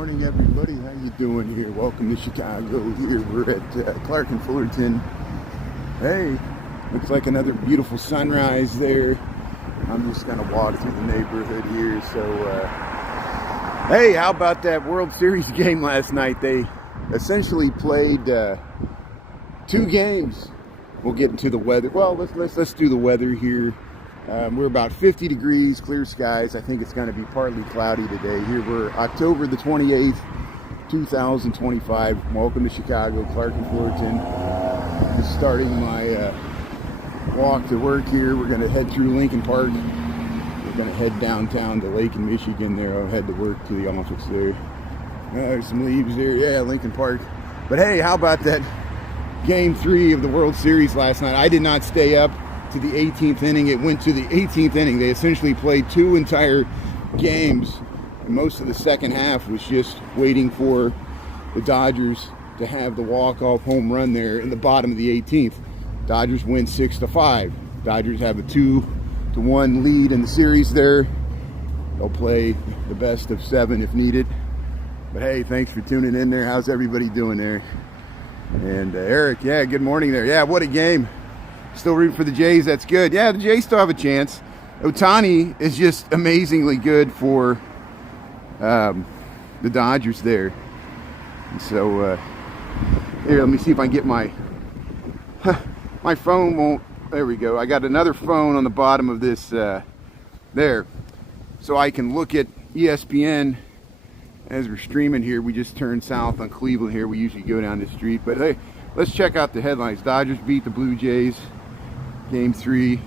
morning, everybody. How you doing here? Welcome to Chicago. Here we're at Clark and Fullerton. Hey, looks like another beautiful sunrise there. I'm just gonna walk through the neighborhood here. So, hey, how about that World Series game last night? They essentially played 2 games. We'll get into the weather. Well, let's do the weather here. We're about 50 degrees, clear skies. I think it's going to be partly cloudy today. Here we're October the 28th, 2025. Welcome to Chicago, Clark and Fullerton. Just starting my walk to work here. We're going to head through Lincoln Park. We're going to head downtown to Lake in Michigan there. I'll head to work to the office there. There's some leaves there. Yeah, Lincoln Park. But hey, how about that Game 3 of the World Series last night? I did not stay up to the 18th inning. It went to the 18th inning. They essentially played 2 entire games, and most of the second half was just waiting for the Dodgers to have the walk-off home run there in the bottom of the 18th. Dodgers win 6-5. Dodgers have a 2-1 lead in the series there. They'll play the best of 7 if needed. But hey, thanks for tuning in there. How's everybody doing there? And Eric, yeah, good morning there. Yeah, what a game. Still rooting for the Jays. That's good. Yeah, the Jays still have a chance. Ohtani is just amazingly good for the Dodgers there. And so here, let me see if I can get my my phone won't. There we go. I got another phone on the bottom of this there, so I can look at ESPN as we're streaming here. We just turned south on Cleveland here. We usually go down the street, but hey, let's check out the headlines. Dodgers beat the Blue Jays. Game 3.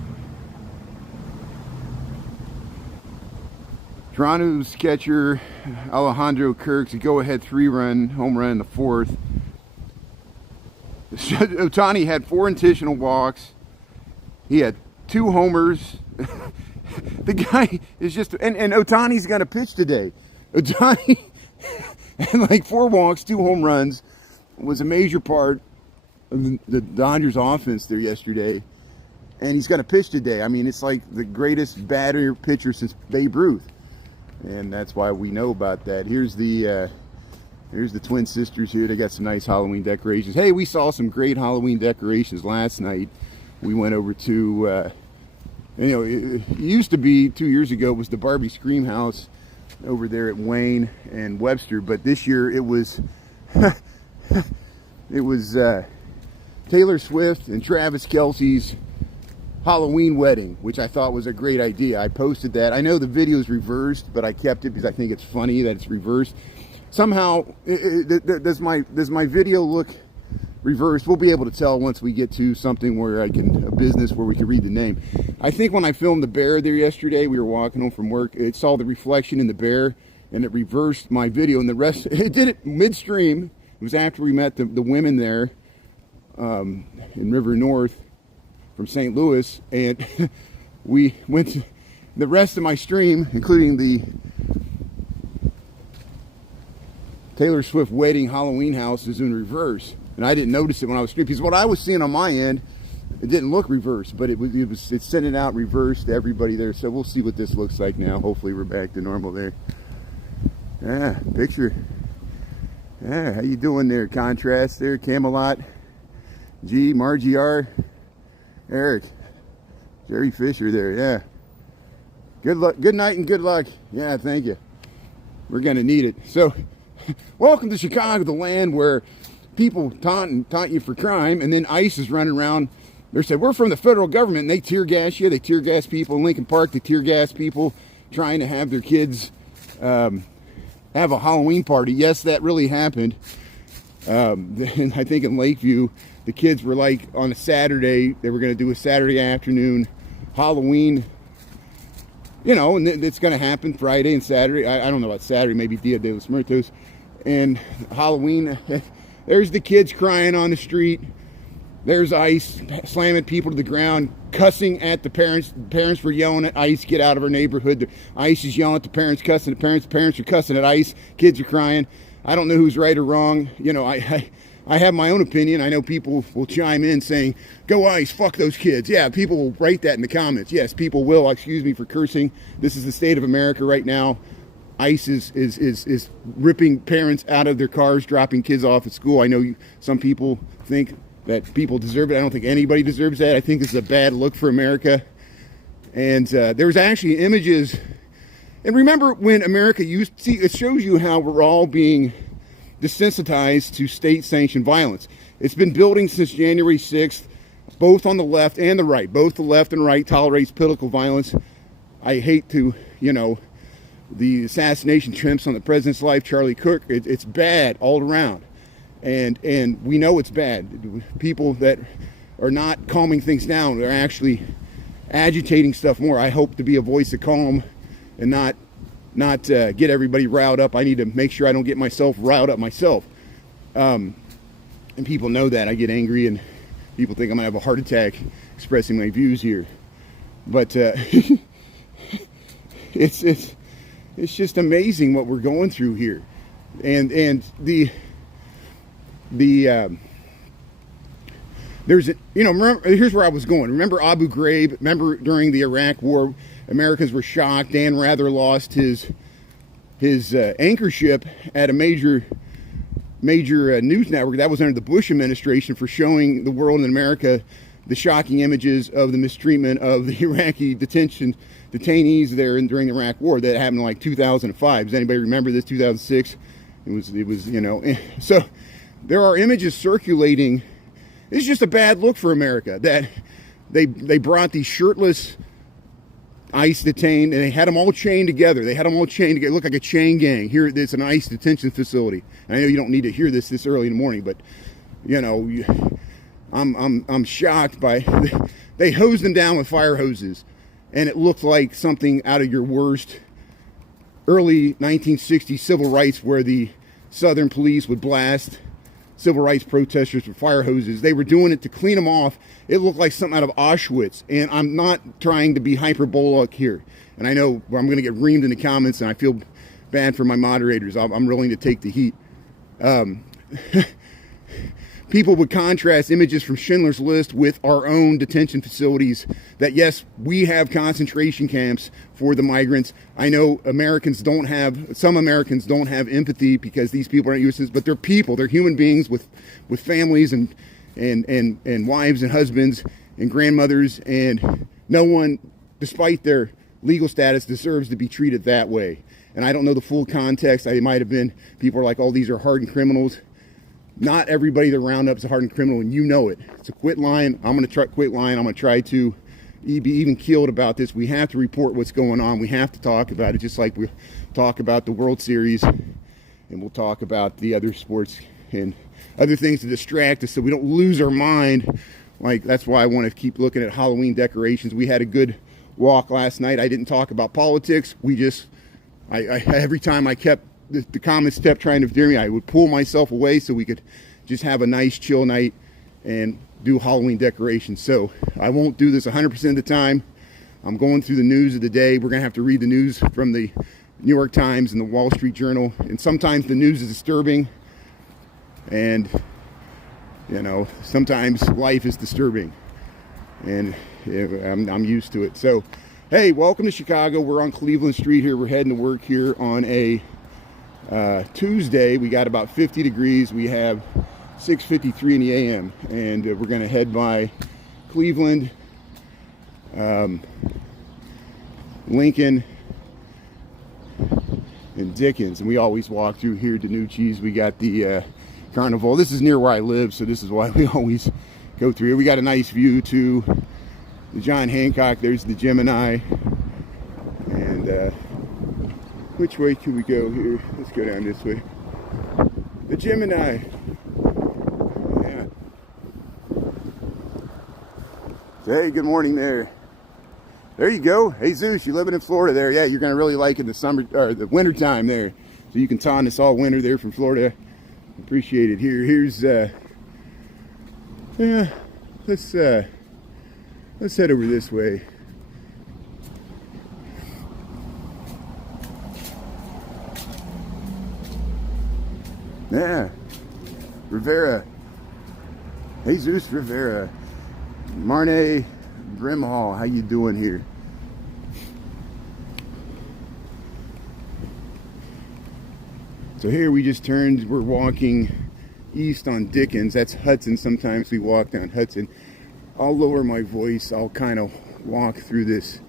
Toronto's catcher Alejandro Kirk's a go-ahead 3-run home run in the 4th. Ohtani had 4 intentional walks. He had 2 homers. The guy is just, and Ohtani's going to pitch today. Ohtani had like 4 walks, 2 home runs. Was a major part of the Dodgers offense there yesterday. And he's going to pitch today. I mean, it's like the greatest batter pitcher since Babe Ruth. And that's why we know about that. Here's the twin sisters here. They got some nice Halloween decorations. Hey, we saw some great Halloween decorations last night. We went over to, it used to be 2 years ago, it was the Barbie Scream House over there at Wayne and Webster. But this year it was, Taylor Swift and Travis Kelce's Halloween wedding, which I thought was a great idea. I posted that. I know the video is reversed, but I kept it because I think it's funny that it's reversed. Somehow, does my video look reversed? We'll be able to tell once we get to something where a business where we can read the name. I think when I filmed the bear there yesterday, we were walking home from work, it saw the reflection in the bear, and it reversed my video, and the rest, it did it midstream. It was after we met the women there in River North from St. Louis, and we went to the rest of my stream, including the Taylor Swift wedding Halloween house, is in reverse, and I didn't notice it when I was streaming because what I was seeing on my end, it didn't look reversed, but it's sending out reverse to everybody there. So we'll see what this looks like now. Hopefully we're back to normal there. Yeah, picture. Yeah, how you doing there? Contrast there, Camelot, G, Margie R, Eric, Jerry Fisher there. Yeah, good luck, good night, and good luck. Yeah, thank you. We're gonna need it. So, welcome to Chicago, the land where people taunt you for crime, and then ICE is running around. They said, we're from the federal government, and they tear gas you. They tear gas people in Lincoln Park. They tear gas people trying to have their kids have a Halloween party. Yes, that really happened. And I think in Lakeview, the kids were like on a Saturday, they were going to do a Saturday afternoon Halloween, and it's going to happen Friday and Saturday. I don't know about Saturday, maybe Dia de los Muertos. And Halloween, there's the kids crying on the street. There's ICE slamming people to the ground, cussing at the parents. The parents were yelling at ICE, get out of our neighborhood. The ICE is yelling at the parents, cussing at the parents. The parents are cussing at ICE. Kids are crying. I don't know who's right or wrong. I have my own opinion. I know people will chime in saying, go ICE, fuck those kids. Yeah, people will write that in the comments. Yes, people will. Excuse me for cursing. This is the state of America right now. ICE is ripping parents out of their cars, dropping kids off at school. I know some people think that people deserve it. I don't think anybody deserves that. I think this is a bad look for America. And there's actually images. And remember when America see, it shows you how we're all being desensitized to state-sanctioned violence. It's been building since January 6th, both on the left and the right. Both the left and right tolerates political violence. I hate to, the assassination attempts on the president's life, Charlie Kirk. It's bad all around. And we know it's bad. People that are not calming things down are actually agitating stuff more. I hope to be a voice of calm and not get everybody riled up. I need to make sure I don't get myself riled up myself. And people know that. I get angry and people think I'm going to have a heart attack expressing my views here. But it's just amazing what we're going through here. And there's remember, here's where I was going. Remember Abu Ghraib? Remember during the Iraq War, Americans were shocked. Dan Rather lost his anchorship at a major news network that was under the Bush administration for showing the world and America the shocking images of the mistreatment of the Iraqi detainees there during the Iraq War that happened in like 2005. Does anybody remember this? 2006. It was so there are images circulating. It's just a bad look for America that they brought these shirtless ICE detained and they had them all chained together. It looked like a chain gang. Here, it's an ICE detention facility. And I know you don't need to hear this early in the morning, but I'm shocked by they hosed them down with fire hoses, and it looked like something out of your worst early 1960s civil rights, where the Southern police would blast civil rights protesters with fire hoses. They were doing it to clean them off. It looked like something out of Auschwitz. And I'm not trying to be hyperbolic here. And I know I'm going to get reamed in the comments, and I feel bad for my moderators. I'm willing to take the heat. People would contrast images from Schindler's List with our own detention facilities that, yes, we have concentration camps for the migrants. I know some Americans don't have empathy because these people aren't U.S. citizens, but they're people. They're human beings with families and wives and husbands and grandmothers, and no one, despite their legal status, deserves to be treated that way. And I don't know the full context. I might have been, people are like, oh, these are hardened criminals. Not everybody that round up is a hardened criminal, and you know it. It's a quit lying. I'm going to quit lying. I'm going to try to be even keeled about this. We have to report what's going on. We have to talk about it, just like we talk about the World Series, and we'll talk about the other sports and other things to distract us so we don't lose our mind. Like, that's why I want to keep looking at Halloween decorations. We had a good walk last night. I didn't talk about politics. I every time I kept the comments kept trying to steer me, I would pull myself away so we could just have a nice chill night and do Halloween decorations. So I won't do this 100% of the time. I'm going through the news of the day. We're going to have to read the news from the New York Times and the Wall Street Journal. And sometimes the news is disturbing. And, sometimes life is disturbing. And I'm used to it. So, hey, welcome to Chicago. We're on Cleveland Street here. We're heading to work here on a Tuesday. We got about 50 degrees. We have 6:53 in the a.m. and we're going to head by Cleveland, Lincoln, and Dickens. And we always walk through here to Nucci's. We got the Carnival. This is near where I live, so this is why we always go through here. We got a nice view to the John Hancock. There's the Gemini. And which way can we go here? Let's go down this way. The Gemini. Yeah. Hey, good morning there. There you go. Hey, Zeus, you're living in Florida there. Yeah, you're going to really like it the winter time there. So you can ton this all winter there from Florida. Appreciate it. Here's let's head over this way. Yeah, Rivera. Jesus Rivera. Marne Brimhall, how you doing here? So here we just turned, we're walking east on Dickens. That's Hudson. Sometimes we walk down Hudson. I'll lower my voice. I'll kind of walk through this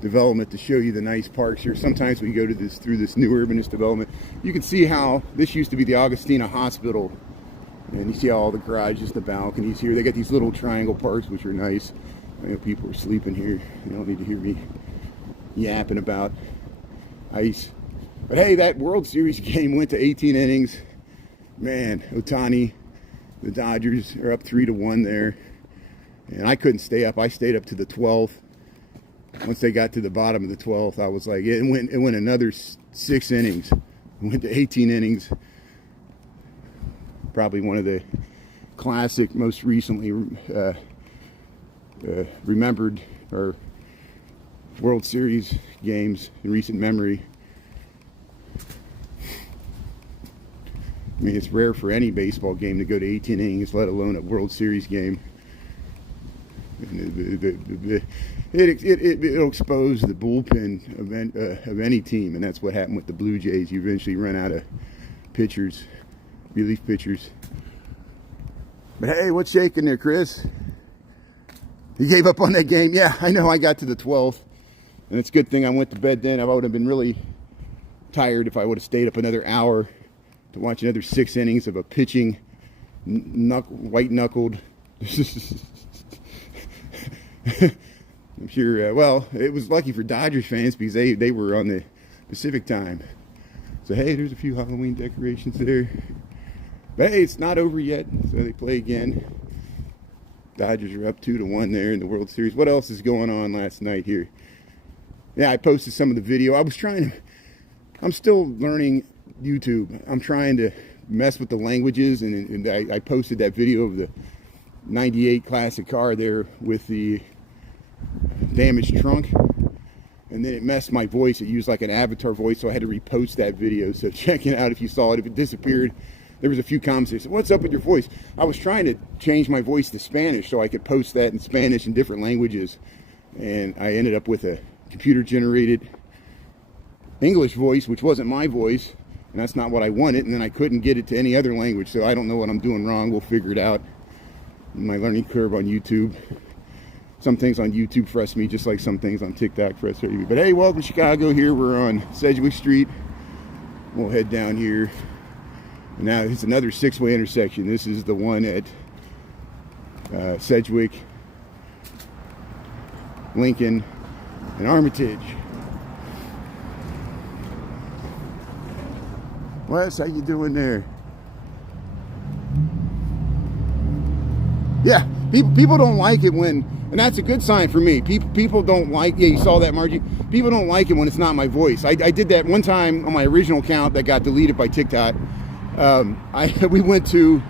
development to show you the nice parks here. Sometimes we go to this through this new urbanist development. You can see how this used to be the Augustina Hospital, and you see all the garages, the balconies here. They got these little triangle parks, which are nice. I know people are sleeping here. You don't need to hear me yapping about ice. But hey, that World Series game went to 18 innings. Man, Ohtani, the Dodgers are up 3-1 there. And I couldn't stay up. I stayed up to the 12th. Once they got to the bottom of the 12th, I was like, it went another 6 innings. It went to 18 innings. Probably one of the classic, most recently remembered or World Series games in recent memory. I mean, it's rare for any baseball game to go to 18 innings, let alone a World Series game. And it'll expose the bullpen of any team, and that's what happened with the Blue Jays. You eventually run out of pitchers, relief pitchers. But hey, what's shaking there, Chris? You gave up on that game? Yeah, I know. I got to the 12th, and it's a good thing I went to bed then. I would have been really tired if I would have stayed up another hour to watch another 6 innings of a pitching, white-knuckled. I'm sure, well, it was lucky for Dodgers fans because they were on the Pacific time. So, hey, there's a few Halloween decorations there. But, hey, it's not over yet, so they play again. Dodgers are up 2-1 there in the World Series. What else is going on last night here? Yeah, I posted some of the video. I'm still learning YouTube. I'm trying to mess with the languages, and I posted that video of the 98 classic car there with the damaged trunk, and then it messed my voice. It used like an avatar voice, so I had to repost that video. So check it out if you saw it. If it disappeared, there was a few comments that said, what's up with your voice? I was trying to change my voice to Spanish so I could post that in Spanish in different languages, and I ended up with a computer generated English voice, which wasn't my voice, and that's not what I wanted. And then I couldn't get it to any other language, so I don't know what I'm doing wrong. We'll figure it out. My learning curve on YouTube. Some things on YouTube frustrate me, just like some things on TikTok frustrate me. But hey, welcome to Chicago. Here we're on Sedgwick Street. We'll head down here. And now it's another 6-way intersection. This is the one at Sedgwick, Lincoln, and Armitage. Wes, how you doing there? Yeah, people don't like it when, and that's a good sign for me. People don't like, yeah, you saw that, Margie? People don't like it when it's not my voice. I did that one time on my original account that got deleted by TikTok. We went to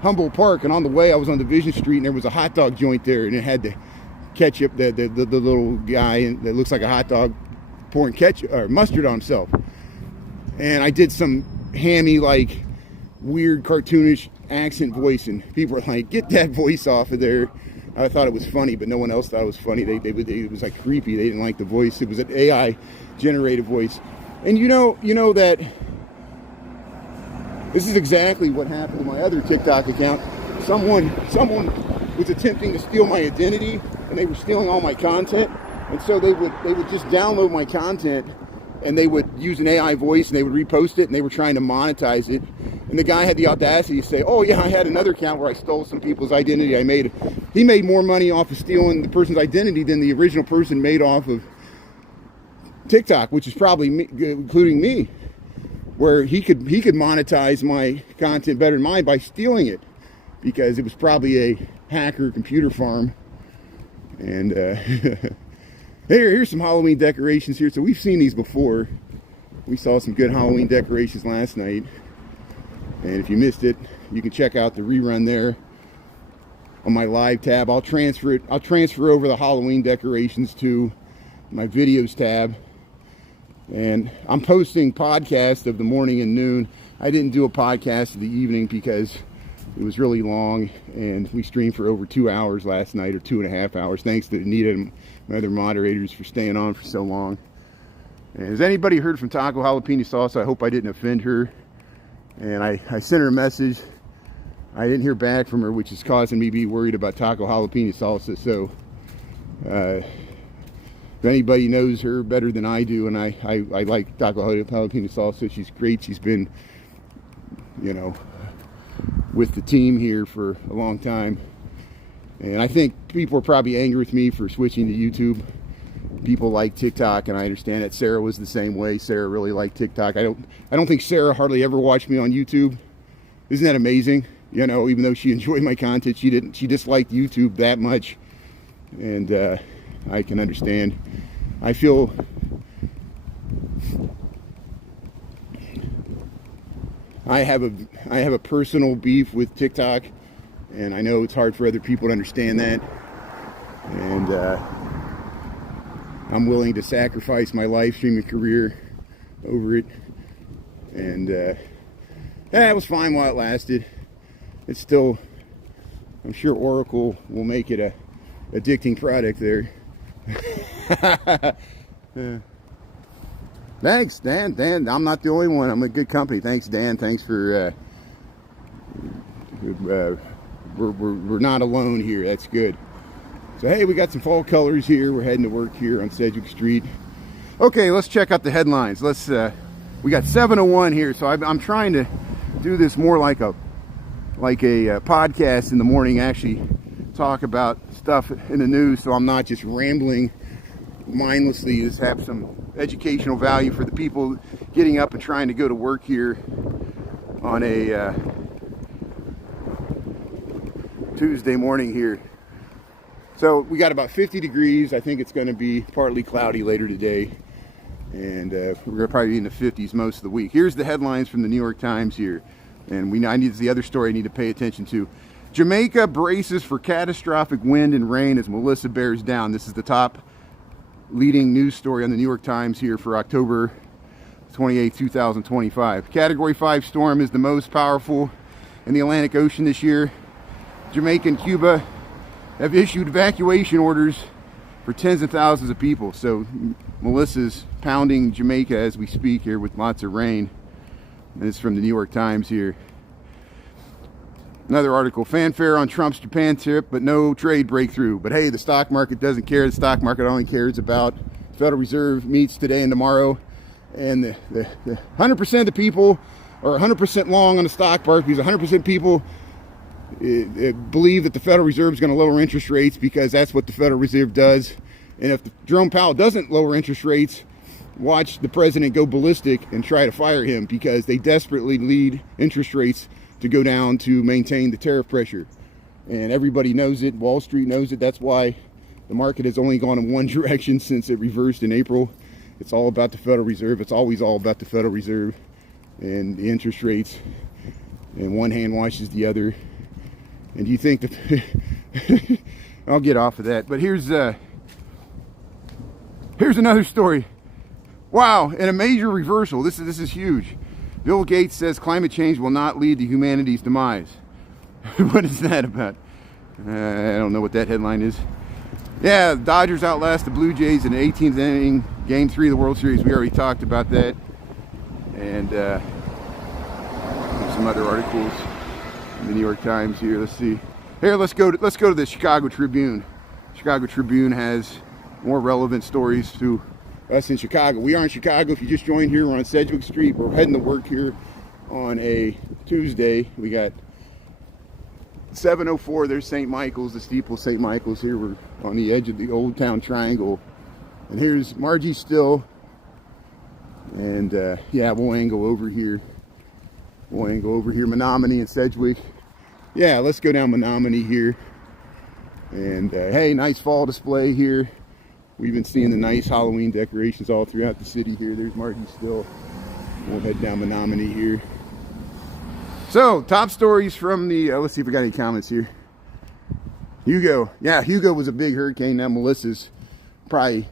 Humboldt Park, and on the way I was on Division Street, and there was a hot dog joint there, and it had the ketchup, the little guy that looks like a hot dog pouring ketchup or mustard on himself. And I did some hammy, like, weird cartoonish accent voice, and people were like, get that voice off of there. I thought it was funny, but no one else thought it was funny. It was like creepy. They didn't like the voice. It was an AI generated voice. And you know that this is exactly what happened to my other TikTok account. Someone was attempting to steal my identity, and they were stealing all my content. And so they would just download my content, and they would use an AI voice, and they would repost it, and they were trying to monetize it. And the guy had the audacity to say, oh yeah, I had another account where I stole some people's identity. He made more money off of stealing the person's identity than the original person made off of TikTok, which is probably me, including me, where he could monetize my content better than mine by stealing it, because it was probably a hacker computer farm. And here's some Halloween decorations here. So we've seen these before. We saw some good Halloween decorations last night. And if you missed it, you can check out the rerun there on my live tab. I'll transfer over the Halloween decorations to my videos tab. And I'm posting podcasts of the morning and noon. I didn't do a podcast of the evening because it was really long, and we streamed for over 2 hours last night, or 2.5 hours. Thanks to Anita and my other moderators for staying on for so long. And has anybody heard from Taco Jalapeno Sauce? I hope I didn't offend her. And I sent her a message. I didn't hear back from her, which is causing me to be worried about taco jalapeno salsa. So if anybody knows her better than I do, and I like taco jalapeno salsa, she's great. She's been, you know, with the team here for a long time. And I think people are probably angry with me for switching to YouTube. People like TikTok, and I understand that. Sarah was the same way. Sarah really liked TikTok. I don't think Sarah hardly ever watched me on YouTube. Isn't that amazing? You know, even though she enjoyed my content, she disliked YouTube that much. And I can understand. I feel I have a personal beef with TikTok, and I know it's hard for other people to understand that. And I'm willing to sacrifice my live streaming career over it. And yeah, it was fine while it lasted. It's still, I'm sure Oracle will make it a addicting product there. Yeah. Thanks, Dan. Dan, I'm not the only one. I'm a good company. Thanks, Dan. Thanks for we're not alone here. That's good. So hey, we got some fall colors here. We're heading to work here on Sedgwick Street. Okay, let's check out the headlines. Let's we got 7:01 here, so I'm trying to do this more like a podcast in the morning. Actually talk about stuff in the news, so I'm not just rambling mindlessly. Just have some educational value for the people getting up and trying to go to work here on a Tuesday morning here. So we got about 50 degrees. I think it's going to be partly cloudy later today, and we're going to probably be in the 50s most of the week. Here's the headlines from the New York Times here, and the other story I need to pay attention to. Jamaica braces for catastrophic wind and rain as Melissa bears down. This is the top leading news story on the New York Times here for October 28, 2025. Category 5 storm is the most powerful in the Atlantic Ocean this year. Jamaica and Cuba have issued evacuation orders for tens of thousands of people. So Melissa's pounding Jamaica as we speak here with lots of rain. And it's from the New York Times here. Another article, fanfare on Trump's Japan trip, but no trade breakthrough. But hey, the stock market doesn't care. The stock market only cares about the Federal Reserve meets today and tomorrow. And the 100% of the people are 100% long on the stock market, because 100% people believe that the Federal Reserve is going to lower interest rates because that's what the Federal Reserve does. And if Jerome Powell doesn't lower interest rates, watch the president go ballistic and try to fire him, because they desperately need interest rates to go down to maintain the tariff pressure. And everybody knows it. Wall Street knows it. That's why the market has only gone in one direction since it reversed in April. It's all about the Federal Reserve. It's always all about the Federal Reserve and the interest rates. And one hand washes the other. And do you think that I'll get off of that, but here's another story. Wow, and a major reversal. This is huge. Bill Gates says climate change will not lead to humanity's demise. What is that about? I don't know what that headline is. Yeah, the Dodgers outlast the Blue Jays in the 18th inning, Game 3 of the World Series. We already talked about that. And some other articles in the New York Times here. Let's see. Here, let's go to the Chicago Tribune. Chicago Tribune has more relevant stories to us in Chicago. We are in Chicago. If you just joined here, we're on Sedgwick Street. We're heading to work here on a Tuesday. We got 7:04. There's St. Michael's, the steeple St. Michael's here. We're on the edge of the Old Town Triangle. And here's Margie Still. And yeah, we'll angle over here. Menominee and Sedgwick. Yeah, let's go down Menominee here. And hey, nice fall display here. We've been seeing the nice Halloween decorations all throughout the city here. There's Margie Still. We'll head down Menominee here. So, top stories from the, let's see if we got any comments here. Hugo. Yeah, Hugo was a big hurricane. Now Melissa's probably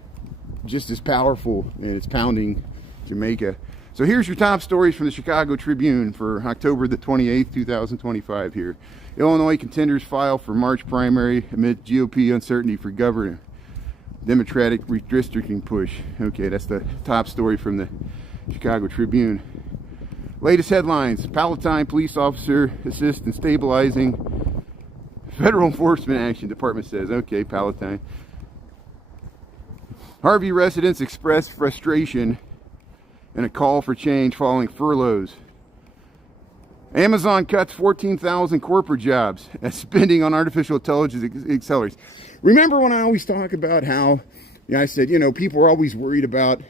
just as powerful, and it's pounding Jamaica. So here's your top stories from the Chicago Tribune for October the 28th, 2025 here. Illinois contenders file for March primary amid GOP uncertainty for governor. Democratic redistricting push. Okay, that's the top story from the Chicago Tribune. Latest headlines: Palatine police officer assists in stabilizing federal enforcement action. Department says. Okay, Palatine. Harvey residents express frustration and a call for change following furloughs. Amazon cuts 14,000 corporate jobs as spending on artificial intelligence accelerates. Remember when I always talk about how, I said, people are always worried about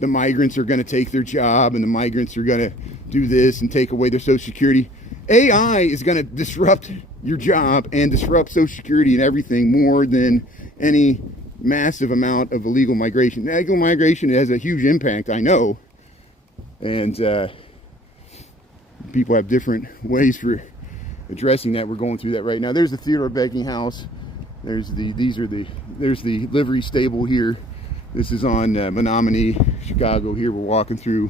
the migrants are going to take their job and the migrants are going to do this and take away their Social Security. AI is going to disrupt your job and disrupt Social Security and everything more than any massive amount of illegal migration. Illegal migration has a huge impact, I know. And people have different ways for addressing that. We're going through that right now. There's the Theodore Beckning house. There's the livery stable here. This is on Menominee, Chicago. Here we're walking through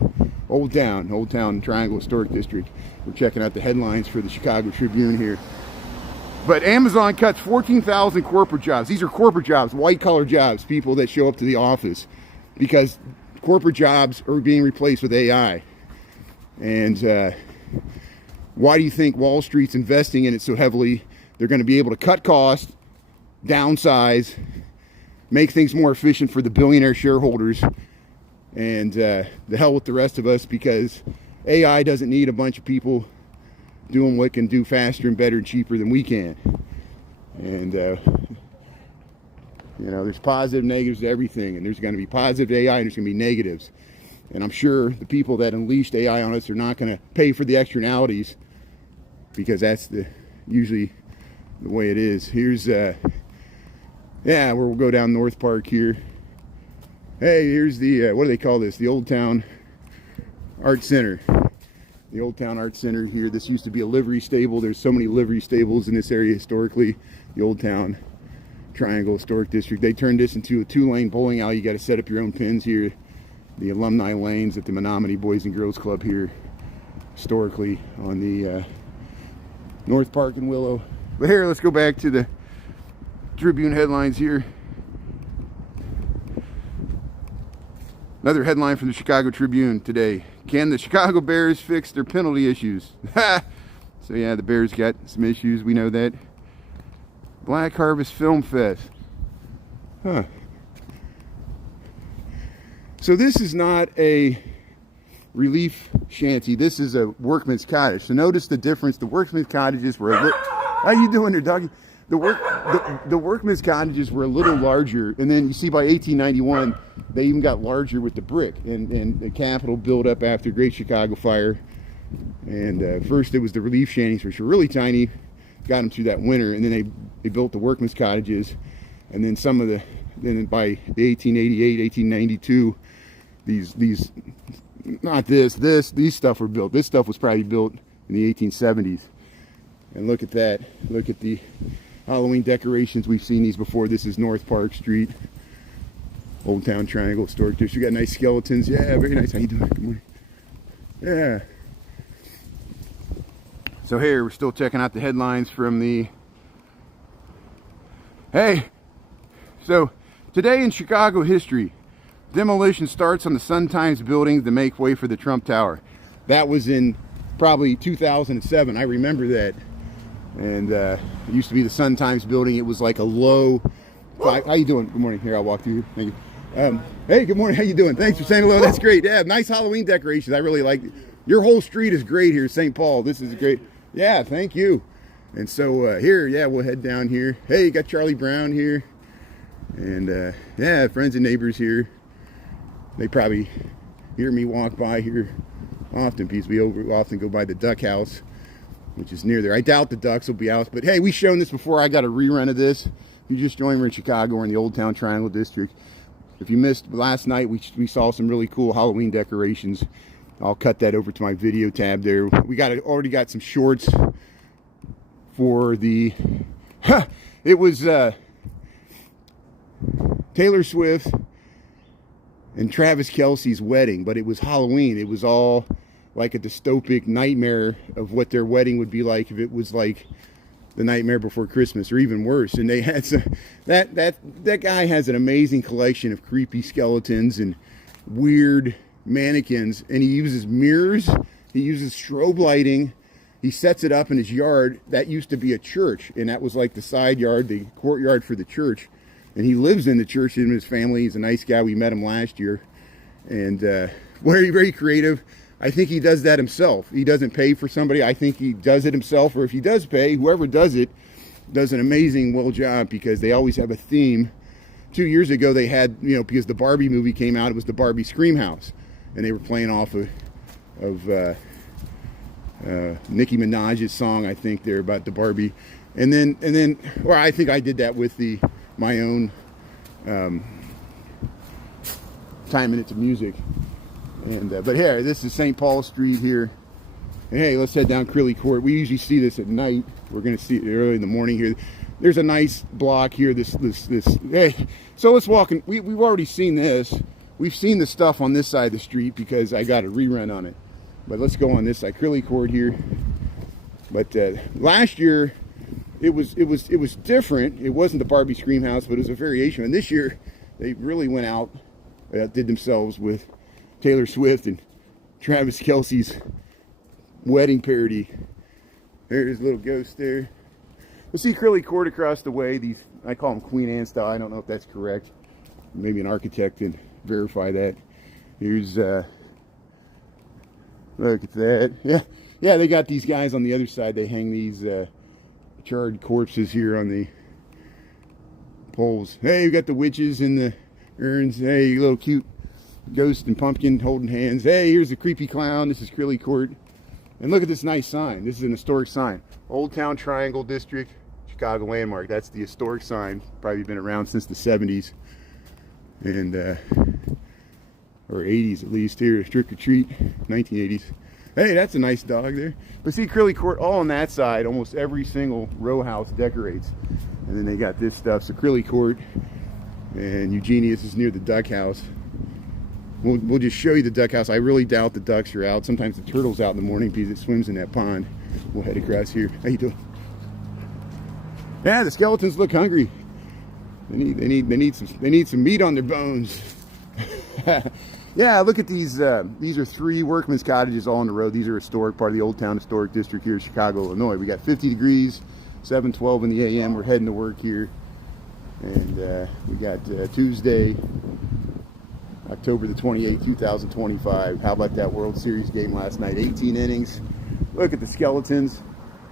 Old Town Triangle Historic District. We're checking out the headlines for the Chicago Tribune here. But Amazon cuts 14,000 corporate jobs. These are corporate jobs, white collar jobs, people that show up to the office, because corporate jobs are being replaced with AI. And why do you think Wall Street's investing in it so heavily? They're going to be able to cut costs, downsize, make things more efficient for the billionaire shareholders, and the hell with the rest of us, because AI doesn't need a bunch of people doing what can do faster and better and cheaper than we can. And there's positive, negatives to everything, and there's going to be positive AI and there's going to be negatives. And I'm sure the people that unleashed AI on us are not going to pay for the externalities, because that's usually the way it is. Here's where we'll go down North Park here. Hey, here's the what do they call this? The Old Town Art Center. The Old Town Art Center here. This used to be a livery stable. There's so many livery stables in this area historically. The Old Town Triangle Historic District. They turned this into a 2-lane bowling alley. You got to set up your own pins here. The alumni lanes at the Menominee Boys and Girls Club here historically on the North Park and Willow. But here, let's go back to the Tribune headlines here. Another headline from the Chicago Tribune today. Can the Chicago Bears fix their penalty issues? So yeah, the Bears got some issues, we know that. Black Harvest Film Fest. So this is not a relief shanty. This is a workman's cottage. So notice the difference. The workman's cottages were how you doing there, doggy? The workman's cottages were a little larger, and then you see by 1891 they even got larger with the brick, and the Capitol built up after the Great Chicago Fire. And first it was the relief shanties, which were really tiny, got them through that winter, and then they built the workman's cottages, and then then by the 1888, 1892, these stuff were built. This stuff was probably built in the 1870s. And look at that. Look at the Halloween decorations. We've seen these before. This is North Park Street, Old Town Triangle Historic District. You got nice skeletons. Yeah, very nice. How you doing? Good morning. Yeah. So here, we're still checking out the headlines from the... Hey! So, today in Chicago history, demolition starts on the Sun-Times building to make way for the Trump Tower. That was in probably 2007. I remember that. And it used to be the Sun-Times building. It was like a low... How you doing? Good morning. Here, I'll walk through. Thank you. Hey, good morning. How you doing? Thanks for saying hello. That's great. Yeah, nice Halloween decorations. I really like it. Your whole street is great here, St. Paul. This is great. Yeah, thank you. And so here, yeah, we'll head down here. Hey, you got Charlie Brown here. And yeah, friends and neighbors here. They probably hear me walk by here often, because we often go by the Duck House, which is near there. I doubt the Ducks will be out, but hey, we've shown this before. I got a rerun of this. You just joined me in Chicago. We're in the Old Town Triangle District. If you missed last night, we saw some really cool Halloween decorations. I'll cut that over to my video tab there. We already got some shorts for the... It was Taylor Swift and Travis Kelce's wedding, but it was Halloween. It was all like a dystopic nightmare of what their wedding would be like if it was like the Nightmare Before Christmas, or even worse. And they had some, that guy has an amazing collection of creepy skeletons and weird mannequins, and he uses mirrors He uses strobe lighting. He sets it up in his yard. That used to be a church, and that was like the side yard, the courtyard for the church. And he lives in the church, him and his family. He's a nice guy. We met him last year. And very, very creative. I think he does that himself. He doesn't pay for somebody. I think he does it himself, or if he does pay, whoever does it does an amazing well job, because they always have a theme. 2 years ago they had, you know, because the Barbie movie came out, it was the Barbie Scream House, and they were playing off of Nicki Minaj's song, I think, there about the Barbie, and then well, I think I did that with my own time into music. And but here, this is St. Paul Street here. And hey, let's head down Crilly Court. We usually see this at night. We're going to see it early in the morning here. There's a nice block here. This. Hey, so let's walk in. We've already seen this. We've seen the stuff on this side of the street because I got a rerun on it. But let's go on this side, Crilly Court here. But last year, it was different. It wasn't the Barbie Scream House, but it was a variation. And this year, they really went out, did themselves with Taylor Swift and Travis Kelce's wedding parody. There's a little ghost there. We'll see Crilly Court across the way. These, I call them Queen Anne style. I don't know if that's correct. Maybe an architect can verify that. Here's look at that. Yeah, they got these guys on the other side. They hang these charred corpses here on the poles. Hey, you got the witches in the urns. Hey, you little cute ghost and pumpkin holding hands. Hey, here's the creepy clown. This is Crilly Court. And look at this nice sign. This is an historic sign. Old Town Triangle District, Chicago Landmark. That's the historic sign. Probably been around since the 70s. And, or 80s at least here. Trick or Treat, 1980s. Hey, that's a nice dog there. But see, Crilly Court, all on that side, almost every single row house decorates. And then they got this stuff. So Crilly Court and Eugenius is near the duck house. We'll just show you the duck house. I really doubt the ducks are out. Sometimes the turtle's out in the morning because it swims in that pond. We'll head across here. How you doing? Yeah, the skeletons look hungry. They need some meat on their bones. Yeah, look at these. These are 3 workmen's cottages all on the road. These are historic, part of the Old Town Historic District here in Chicago, Illinois. We got 50 degrees, 7:12 in the a.m. We're heading to work here, and we got Tuesday, October the 28th, 2025. How about that World Series game last night? 18 innings. Look at the skeletons.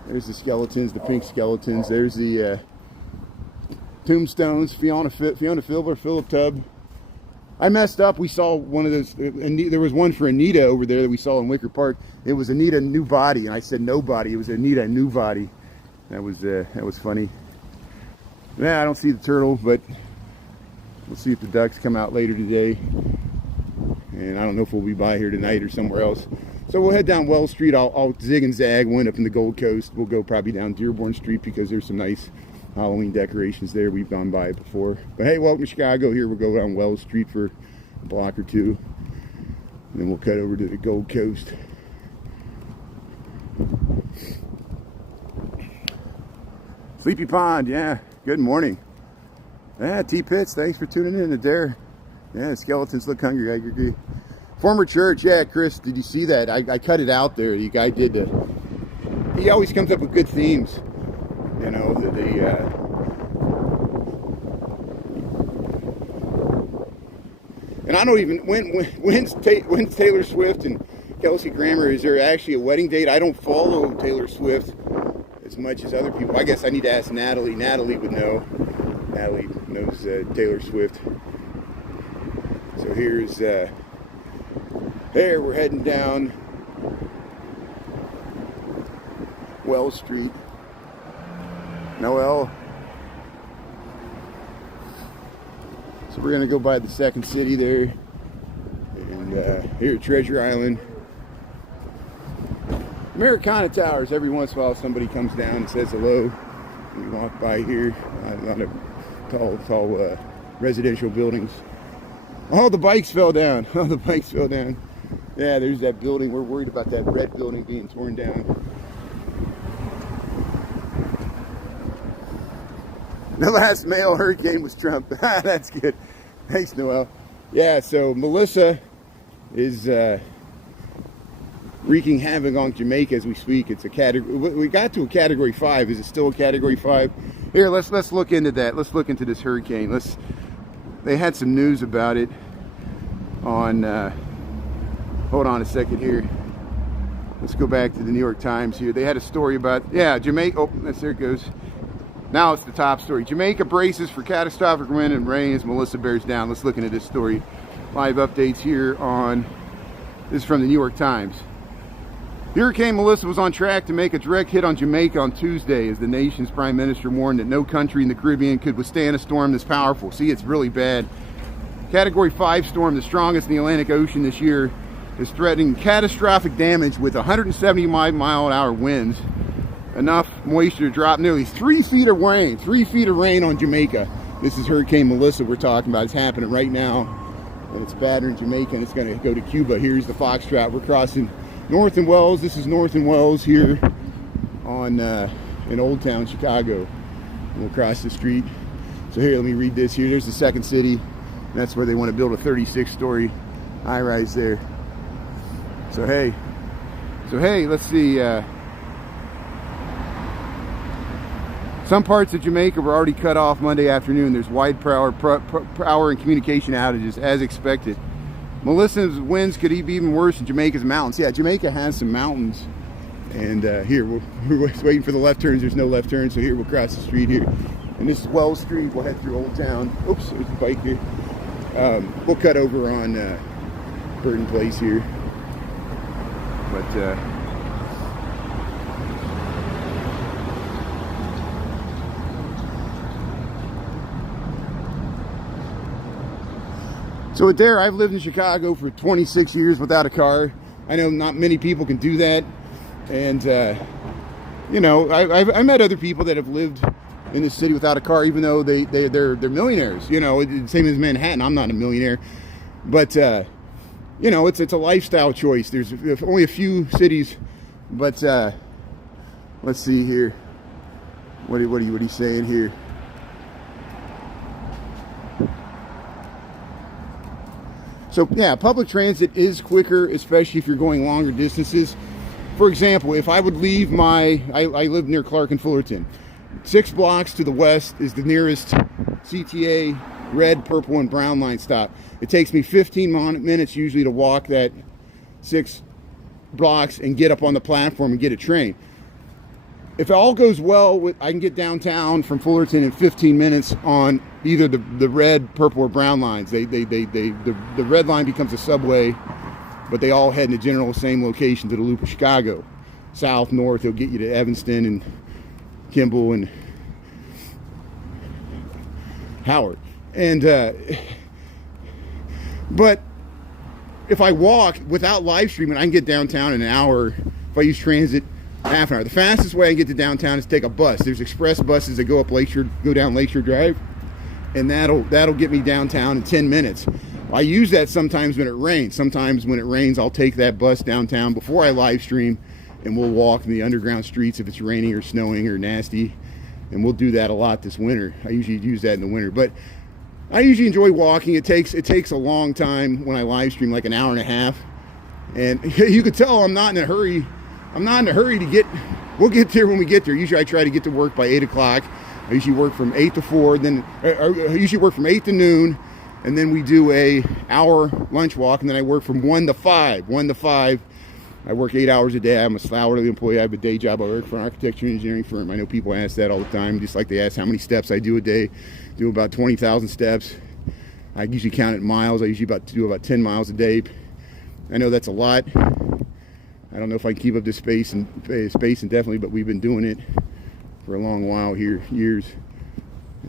There's the skeletons, the pink skeletons. There's the tombstones. Fiona Filber, Philip Tubb. I messed up. We saw one of those. There was one for Anita over there that we saw in Wicker Park. It was Anita New Body, and I said nobody. It was Anita New Body. That was funny. Yeah, I don't see the turtle, but we'll see if the ducks come out later today. And I don't know if we'll be by here tonight or somewhere else. So we'll head down Wells Street. I'll zig and zag. We'll end up in the Gold Coast. We'll go probably down Dearborn Street because there's some nice Halloween decorations there. We've gone by it before. But hey, welcome to Chicago. Here we'll go down Wells Street for a block or two. And then we'll cut over to the Gold Coast. Sleepy Pond, yeah. Good morning. Yeah, T-Pits, thanks for tuning in to Dare. Yeah, the skeletons look hungry, I agree. Former church, yeah, Chris, did you see that? I cut it out there. The guy did he always comes up with good themes. You know, and I don't even, when's Taylor Swift and Kelsey Grammer, is there actually a wedding date? I don't follow Taylor Swift as much as other people. I guess I need to ask Natalie. Natalie would know. Natalie knows Taylor Swift. So here's, there we're heading down Wells Street. Noel. So we're gonna go by the Second City there. And here at Treasure Island. Americana Towers, every once in a while somebody comes down and says hello. We walk by here, a lot of tall residential buildings. Oh, the bikes fell down. Oh, the bikes fell down. Yeah, there's that building. We're worried about that red building being torn down. The last male hurricane was Trump. That's good. Thanks, Noel. Yeah, so Melissa is wreaking havoc on Jamaica as we speak. It's a category. We got to a category 5. Is it still a category 5? Here, let's look into that. Let's look into this hurricane. They had some news about it on. Hold on a second here. Let's go back to the New York Times here. They had a story about, yeah, Jamaica. Oh, there it goes. Now it's the top story. Jamaica braces for catastrophic wind and rain as Melissa bears down. Let's look into this story. Live updates here on. This is from the New York Times. Hurricane Melissa was on track to make a direct hit on Jamaica on Tuesday as the nation's prime minister warned that no country in the Caribbean could withstand a storm this powerful. See, it's really bad. Category 5 storm, the strongest in the Atlantic Ocean this year, is threatening catastrophic damage with 170-mile-an-hour winds. Enough moisture to drop nearly 3 feet of rain. 3 feet of rain on Jamaica. This is Hurricane Melissa we're talking about. It's happening right now. And it's battering Jamaica and it's going to go to Cuba. Here's the Foxtrot. We're crossing North and Wells. This is North and Wells here on in Old Town, Chicago. And we'll cross the street. So here, let me read this here. There's the second city. And that's where they want to build a 36-story high-rise there. So hey, let's see. Some parts of Jamaica were already cut off Monday afternoon. There's wide power and communication outages as expected. Melissa's winds could be even worse in Jamaica's mountains. Yeah, Jamaica has some mountains. And here, we're waiting for the left turns. There's no left turn, so here we'll cross the street here. And this is Wells Street. We'll head through Old Town. Oops, there's a bike here. We'll cut over on Burton Place here. But so Adair, I've lived in Chicago for 26 years without a car. I know not many people can do that. And, you know, I met other people that have lived in the city without a car, even though they're millionaires. You know, same as Manhattan. I'm not a millionaire. But, you know, it's a lifestyle choice. There's only a few cities. But, let's see here. What are you saying here? So yeah, public transit is quicker, especially if you're going longer distances. For example, if I would leave I live near Clark and Fullerton. 6 blocks to the west is the nearest CTA red, purple, and brown line stop. It takes me 15 minutes usually to walk that 6 blocks and get up on the platform and get a train. If it all goes well, I can get downtown from Fullerton in 15 minutes on either the red, purple, or brown lines. The red line becomes a subway, but they all head in the general same location to the Loop of Chicago. South, north, it'll get you to Evanston and Kimball and Howard. And but if I walk without live streaming, I can get downtown in an hour. If I use transit, half an hour. The fastest way I can get to downtown is take a bus. There's express buses that go down Lakeshore Drive, and that'll get me downtown in 10 minutes. I use that sometimes when it rains. Sometimes when it rains, I'll take that bus downtown before I live stream, and we'll walk in the underground streets if it's raining or snowing or nasty. And we'll do that a lot this winter. I usually use that in the winter, but I usually enjoy walking. It takes a long time when I live stream, like an hour and a half. And you could tell I'm not in a hurry. I'm not in a hurry to get, we'll get there when we get there. Usually I try to get to work by 8 o'clock. I usually work from 8 to 4, then I usually work from 8 to noon, and then we do a hour lunch walk, and then I work from 1 to 5. 1 to 5, I work 8 hours a day. I'm a hourly employee. I have a day job. I work for an architecture and engineering firm. I know people ask that all the time, just like they ask how many steps I do a day. I do about 20,000 steps. I usually count it in miles. I usually do about 10 miles a day. I know that's a lot. I don't know if I can keep up this space indefinitely, but we've been doing it for a long while here, years.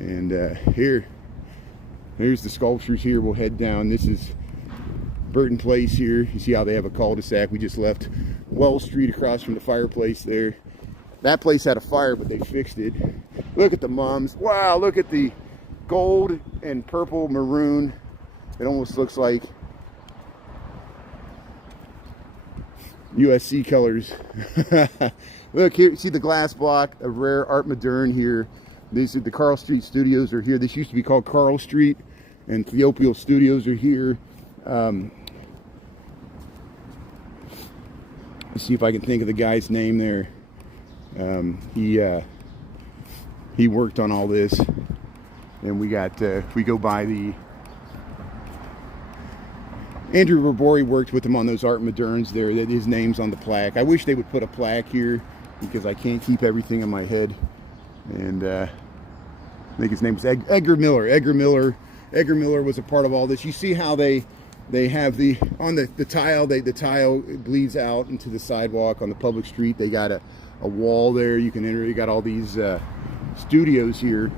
And here's the sculptures here. We'll head down. This is Burton Place here. You see how they have a cul-de-sac. We just left Wells Street across from the fireplace there. That place had a fire, but they fixed it. Look at the mums. Wow, look at the gold and purple maroon. It almost looks like USC colors. Look here, see the glass block of rare art moderne here. These are the Carl Street Studios are here. This used to be called Carl Street, and Theopial Studios are here. see if I can think of the guy's name there. He worked on all this, and we go by the Andrew Robori worked with him on those art moderns there. That his name's on the plaque. I wish they would put a plaque here because I can't keep everything in my head. And I think his name was Edgar Miller. Edgar Miller was a part of all this. You see how they have the tile. The tile bleeds out into the sidewalk on the public street. They got a wall there you can enter. You got all these studios here,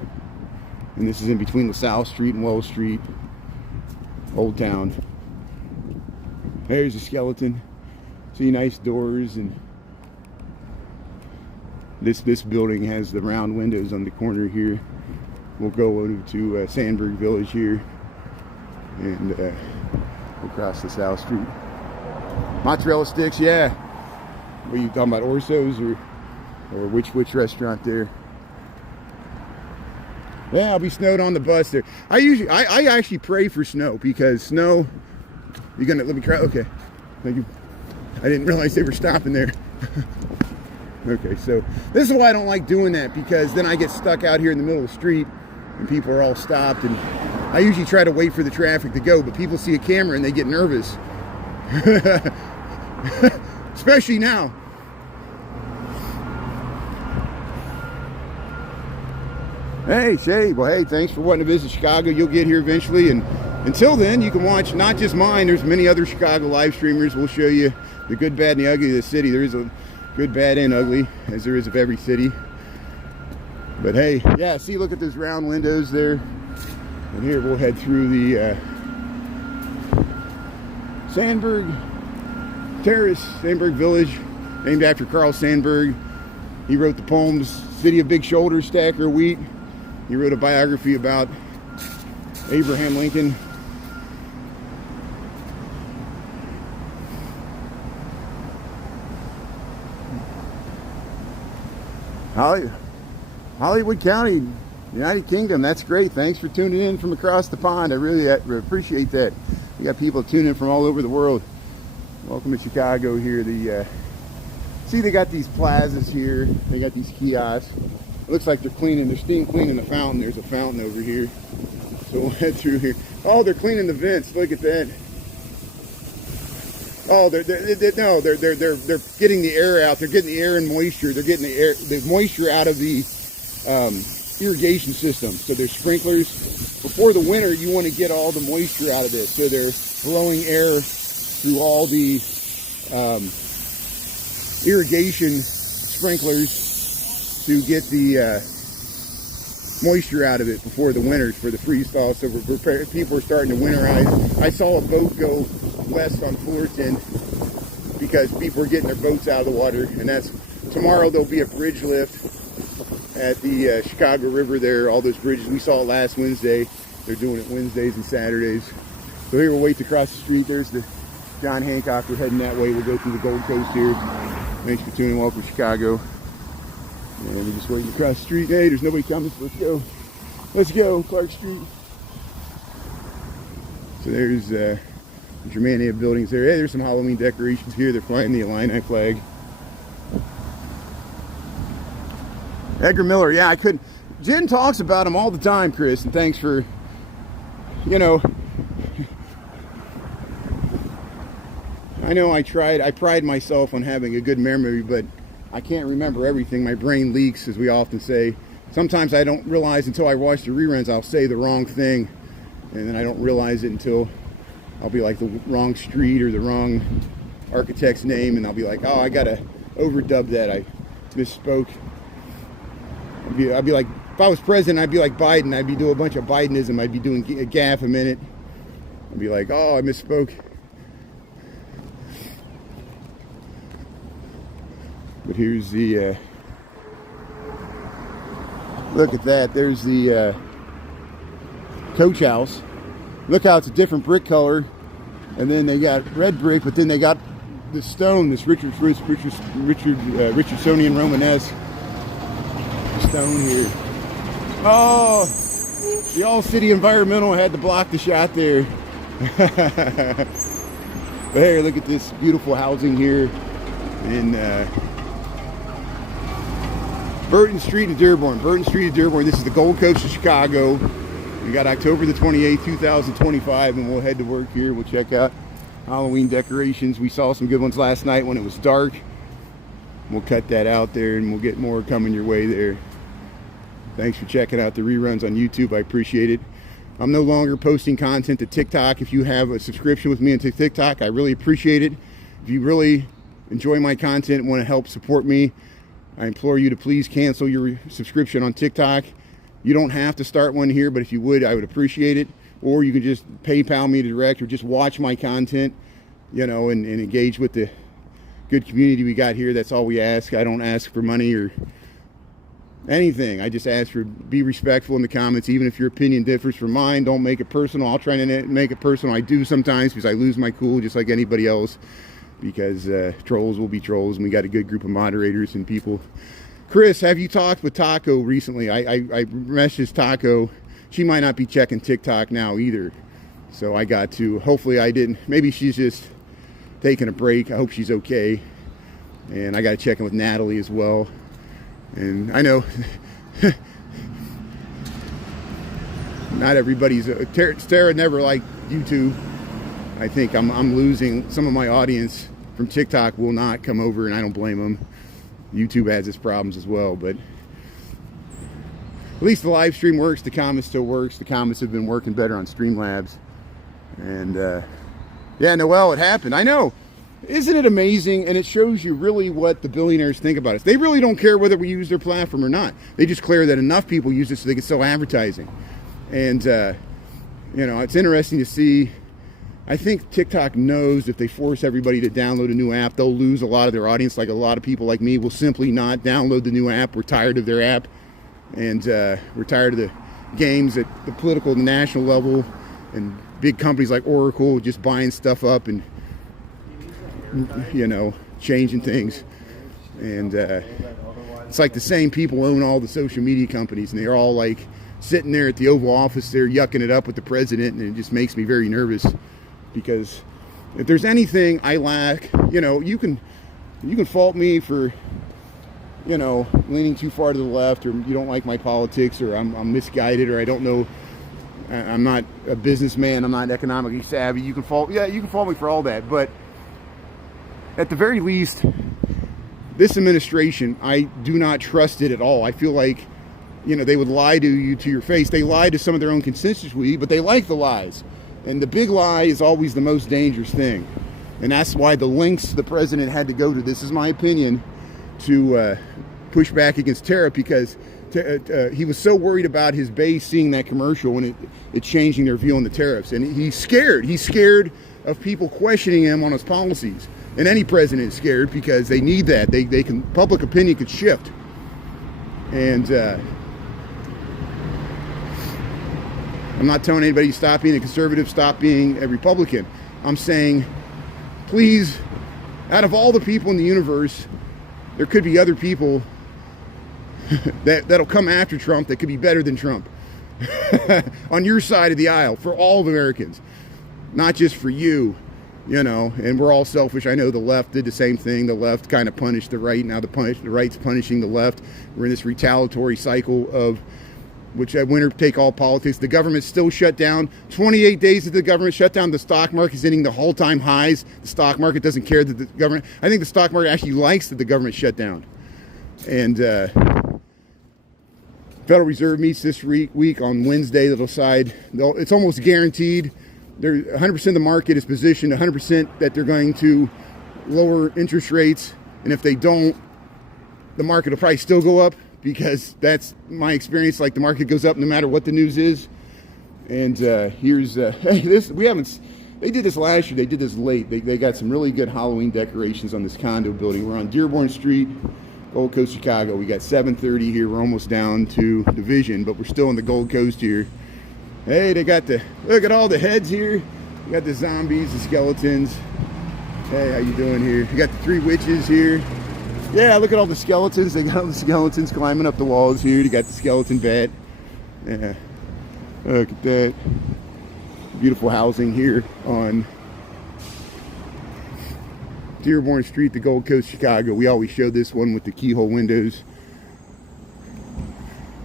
and this is in between LaSalle Street and Wells Street, Old Town. There's a skeleton. See, nice doors, and this building has the round windows on the corner here. We'll go over to Sandburg Village here, and we'll cross the South Street. Mozzarella sticks, yeah. What are you talking about, Orso's or which restaurant there? Yeah, I'll be snowed on the bus there. I actually pray for snow, because snow. You gonna let me try? Okay, thank you. I didn't realize they were stopping there. Okay, so this is why I don't like doing that, because then I get stuck out here in the middle of the street and people are all stopped, and I usually try to wait for the traffic to go, but people see a camera and they get nervous. Especially now. Hey, Shay. Well, hey, thanks for wanting to visit Chicago. You'll get here eventually, and until then, you can watch not just mine. There's many other Chicago live streamers. We'll show you the good, bad, and the ugly of the city. There is a good, bad, and ugly, as there is of every city. But hey, yeah, see, look at those round windows there. And here we'll head through the Sandburg Terrace, Sandburg Village, named after Carl Sandburg. He wrote the poems City of Big Shoulders, Stacker of Wheat. He wrote a biography about Abraham Lincoln. Hollywood County, United Kingdom. That's great. Thanks for tuning in from across the pond. I really appreciate that. We got people tuning in from all over the world. Welcome to Chicago here. See, they got these plazas here. They got these kiosks. It looks like they're steam cleaning the fountain. There's a fountain over here. So we'll head through here. Oh, they're cleaning the vents. Look at that. Oh, they're getting the air out. They're getting the air and moisture. They're getting the moisture out of the irrigation system. So there's sprinklers. Before the winter, you want to get all the moisture out of this. So they're blowing air through all the irrigation sprinklers to get the moisture out of it before the winter for the freeze thaw. So people are starting to winterize. I saw a boat go west on Fullerton because people are getting their boats out of the water, and that's tomorrow. There'll be a bridge lift at the Chicago River there. All those bridges, we saw it last Wednesday. They're doing it Wednesdays and Saturdays. So here we'll wait to cross the street. There's the John Hancock. We're heading that way. We'll go through the Gold Coast here. Thanks for tuning in. Welcome to Chicago. And we're just waiting to cross the street. Hey, there's nobody coming, so let's go. Let's go, Clark Street. So there's the Germania buildings there. Hey, there's some Halloween decorations here. They're flying the Illini flag. Edgar Miller, yeah, I couldn't. Jen talks about him all the time, Chris, and thanks for, I know I pride myself on having a good memory, but I can't remember everything. My brain leaks, as we often say. Sometimes I don't realize until I watch the reruns, I'll say the wrong thing, and then I don't realize it until I'll be like the wrong street or the wrong architect's name, and I'll be like, oh, I gotta overdub that. I misspoke. I'd be like, if I was president, I'd be like Biden. I'd be doing a bunch of Bidenism. I'd be doing a gaffe a minute. I'd be like, oh, I misspoke. But here's the, look at that. There's the coach house. Look how it's a different brick color. And then they got red brick, but then they got the stone, this Richardsonian Romanesque stone here. Oh, the All City Environmental had to block the shot there. But hey, look at this beautiful housing here. in Burton Street in Dearborn. Burton Street in Dearborn. This is the Gold Coast of Chicago. We got October the 28th, 2025, and we'll head to work here. We'll check out Halloween decorations. We saw some good ones last night when it was dark. We'll cut that out there, and we'll get more coming your way there. Thanks for checking out the reruns on YouTube. I appreciate it. I'm no longer posting content to TikTok. If you have a subscription with me into TikTok, I really appreciate it. If you really enjoy my content and want to help support me, I implore you to please cancel your subscription on TikTok. You don't have to start one here, but if you would, I would appreciate it. Or you can just PayPal me direct, or just watch my content, you know, and engage with the good community we got here. That's all we ask. I don't ask for money or anything. I just ask for be respectful in the comments. Even if your opinion differs from mine, don't make it personal. I'll try to make it personal. I do sometimes, because I lose my cool just like anybody else, because trolls will be trolls, and we got a good group of moderators and people. Chris, have you talked with Taco recently? I messaged Taco. She might not be checking TikTok now either, so I got to. Hopefully I didn't. Maybe she's just taking a break. I hope she's okay. And I got to check in with Natalie as well. And I know not everybody's Sarah never liked YouTube. I think I'm losing some of my audience from TikTok. Will not come over, and I don't blame them. YouTube has its problems as well, but at least the live stream works. The comments still works. The comments have been working better on Streamlabs. And yeah, Noel, it happened. I know. Isn't it amazing? And it shows you really what the billionaires think about us. They really don't care whether we use their platform or not. They just care that enough people use it so they can sell advertising. And you know, it's interesting to see. I think TikTok knows if they force everybody to download a new app, they'll lose a lot of their audience. Like a lot of people like me will simply not download the new app. We're tired of their app, and we're tired of the games at the political and national level, and big companies like Oracle just buying stuff up and, you know, changing things. And it's like the same people own all the social media companies, and they're all like sitting there at the Oval Office, they're yucking it up with the president, and it just makes me very nervous. Because if there's anything I lack, you know, you can fault me for, you know, leaning too far to the left, or you don't like my politics, or I'm misguided, or I don't know, I'm not a businessman, I'm not economically savvy. You can fault me for all that. But at the very least, this administration, I do not trust it at all. I feel like, you know, they would lie to you to your face. They lie to some of their own constituency, but they like the lies. And the big lie is always the most dangerous thing. And that's why the lengths the president had to go to, this is my opinion, to push back against tariff, because he was so worried about his base seeing that commercial and it changing their view on the tariffs. And he's scared. He's scared of people questioning him on his policies. And any president is scared, because they need that. They can, public opinion could shift. And I'm not telling anybody to stop being a conservative, stop being a Republican. I'm saying, please, out of all the people in the universe, there could be other people that'll come after Trump that could be better than Trump on your side of the aisle, for all of Americans, not just for you, you know. And we're all selfish. I know the left did the same thing. The left kind of punished the right. Now the right's punishing the left. We're in this retaliatory cycle of which winner take all politics. The government's still shut down. 28 days that the government shut down. The stock market is hitting the all-time highs. The stock market doesn't care that the government. I think the stock market actually likes that the government shut down. And Federal Reserve meets this week on Wednesday. They'll decide. It's almost guaranteed. 100% of the market is positioned 100% that they're going to lower interest rates. And if they don't, the market will probably still go up, because that's my experience. Like, the market goes up no matter what the news is. And here's this. They did this last year. They did this late. They got some really good Halloween decorations on this condo building. We're on Dearborn Street, Gold Coast, Chicago. We got 7:30 here. We're almost down to Division, but we're still on the Gold Coast here. Hey, they got look at all the heads here. We got the zombies, the skeletons. Hey, how you doing here? You got the 3 witches here. Yeah, look at all the skeletons. They got all the skeletons climbing up the walls here. You got the skeleton vet. Yeah. Look at that. Beautiful housing here on Dearborn Street, the Gold Coast, Chicago. We always show this one with the keyhole windows.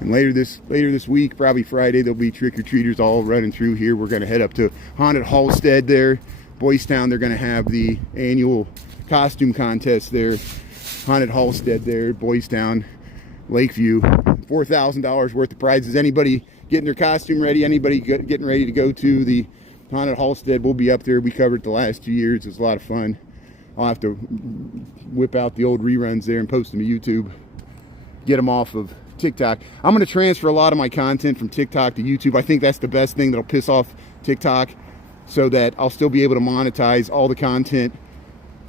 And later this week, probably Friday, there'll be trick-or-treaters all running through here. We're going to head up to Haunted Halstead there, Boys Town. They're going to have the annual costume contest there. Haunted Halstead there, Boys Town, Lakeview. $4,000 worth of prizes. Anybody getting their costume ready, anybody getting ready to go to the Haunted Halstead, we'll be up there. We covered it the last 2 years. It was a lot of fun. I'll have to whip out the old reruns there and post them to YouTube. Get them off of TikTok. I'm going to transfer a lot of my content from TikTok to YouTube. I think that's the best thing that'll piss off TikTok, so that I'll still be able to monetize all the content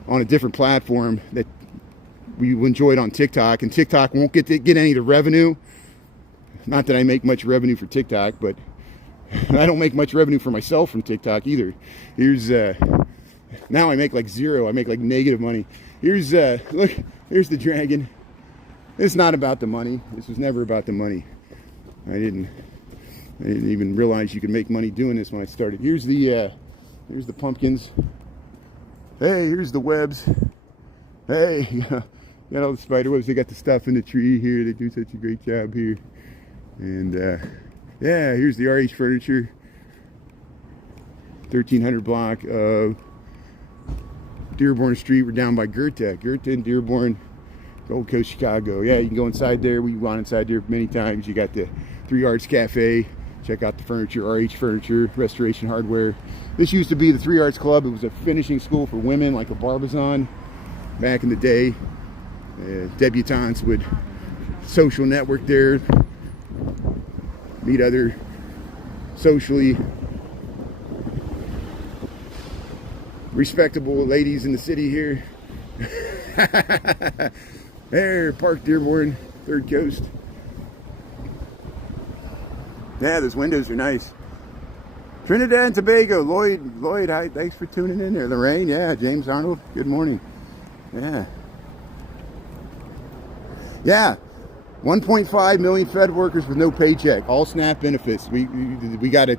on a different platform that we enjoyed on TikTok. And TikTok won't get any of the revenue. Not that I make much revenue for TikTok, but I don't make much revenue for myself from TikTok either. Here's now I make like zero. I make like negative money. Here's look, here's the dragon. It's not about the money. This was never about the money. I didn't even realize you could make money doing this when I started. Here's the pumpkins. Hey, here's the webs. Hey, got all the spider webs. They got the stuff in the tree here. They do such a great job here. And yeah, here's the RH Furniture 1300 block of Dearborn Street. We're down by Goethe and Dearborn, Gold Coast, Chicago. Yeah, you can go inside there. We've gone inside there many times. You got the 3 Arts Cafe. Check out the furniture, RH Furniture, Restoration Hardware. This used to be the 3 Arts Club. It was a finishing school for women, like a Barbizon back in the day. Debutantes would social network there, meet other socially respectable ladies in the city here. There, Park Dearborn, Third Coast. Yeah, those windows are nice. Trinidad and Tobago, Lloyd, hi, thanks for tuning in there. Lorraine, yeah, James Arnold, good morning. Yeah. Yeah, 1.5 million Fed workers with no paycheck, all SNAP benefits. We got to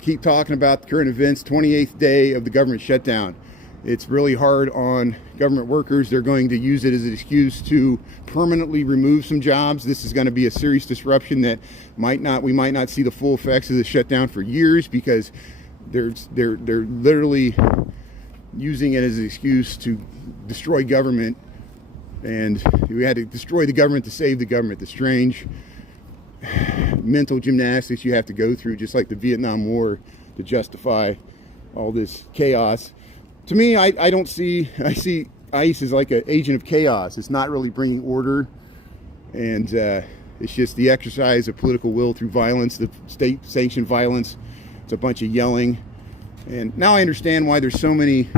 keep talking about the current events. 28th day of the government shutdown. It's really hard on government workers. They're going to use it as an excuse to permanently remove some jobs. This is going to be a serious disruption that we might not see the full effects of the shutdown for years, because they're literally using it as an excuse to destroy government. And we had to destroy the government to save the government. The strange mental gymnastics you have to go through, just like the Vietnam War, to justify all this chaos. To me, I see ICE as like an agent of chaos. It's not really bringing order, and it's just the exercise of political will through violence, the state-sanctioned violence. It's a bunch of yelling. And now I understand why there's so many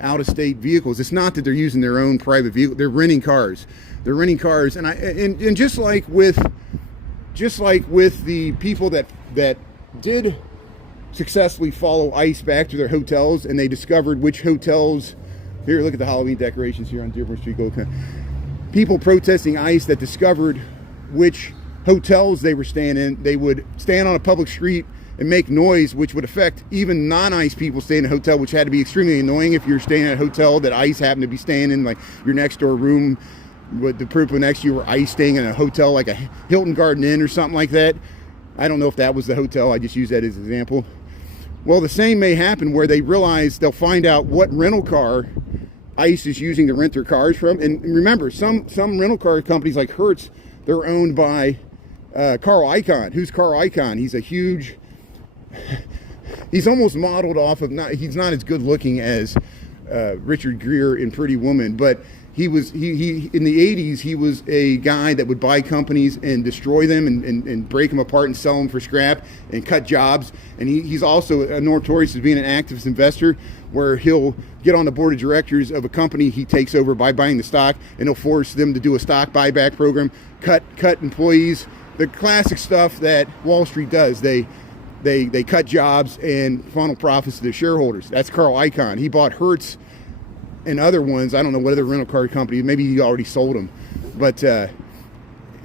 out-of-state vehicles. It's not that they're using their own private vehicle. They're renting cars. And just like with the people that did successfully follow ICE back to their hotels, and they discovered which hotels. Here, look at the Halloween decorations here on Dearborn Street. People protesting ICE that discovered which hotels they were staying in. They would stand on a public street and make noise, which would affect even non-ICE people staying in a hotel, which had to be extremely annoying if you're staying at a hotel that ICE happened to be staying in, like your next door room with the people next to you were ICE staying in a hotel like a Hilton Garden Inn or something like that. I don't know if that was the hotel. I just use that as an example. Well, the same may happen where they realize they'll find out what rental car ICE is using to rent their cars from. And remember, some rental car companies like Hertz, they're owned by Carl Icahn. Who's Carl Icahn? He's a huge... He's almost modeled off of... He's not as good looking as Richard Gere in Pretty Woman, but he in the 80s, he was a guy that would buy companies and destroy them and break them apart and sell them for scrap and cut jobs. And he's also notorious as being an activist investor, where he'll get on the board of directors of a company he takes over by buying the stock, and he'll force them to do a stock buyback program, cut employees, the classic stuff that Wall Street does. They cut jobs and funnel profits to their shareholders. That's Carl Icahn. He bought Hertz and other ones. I don't know what other rental car company. Maybe he already sold them. But,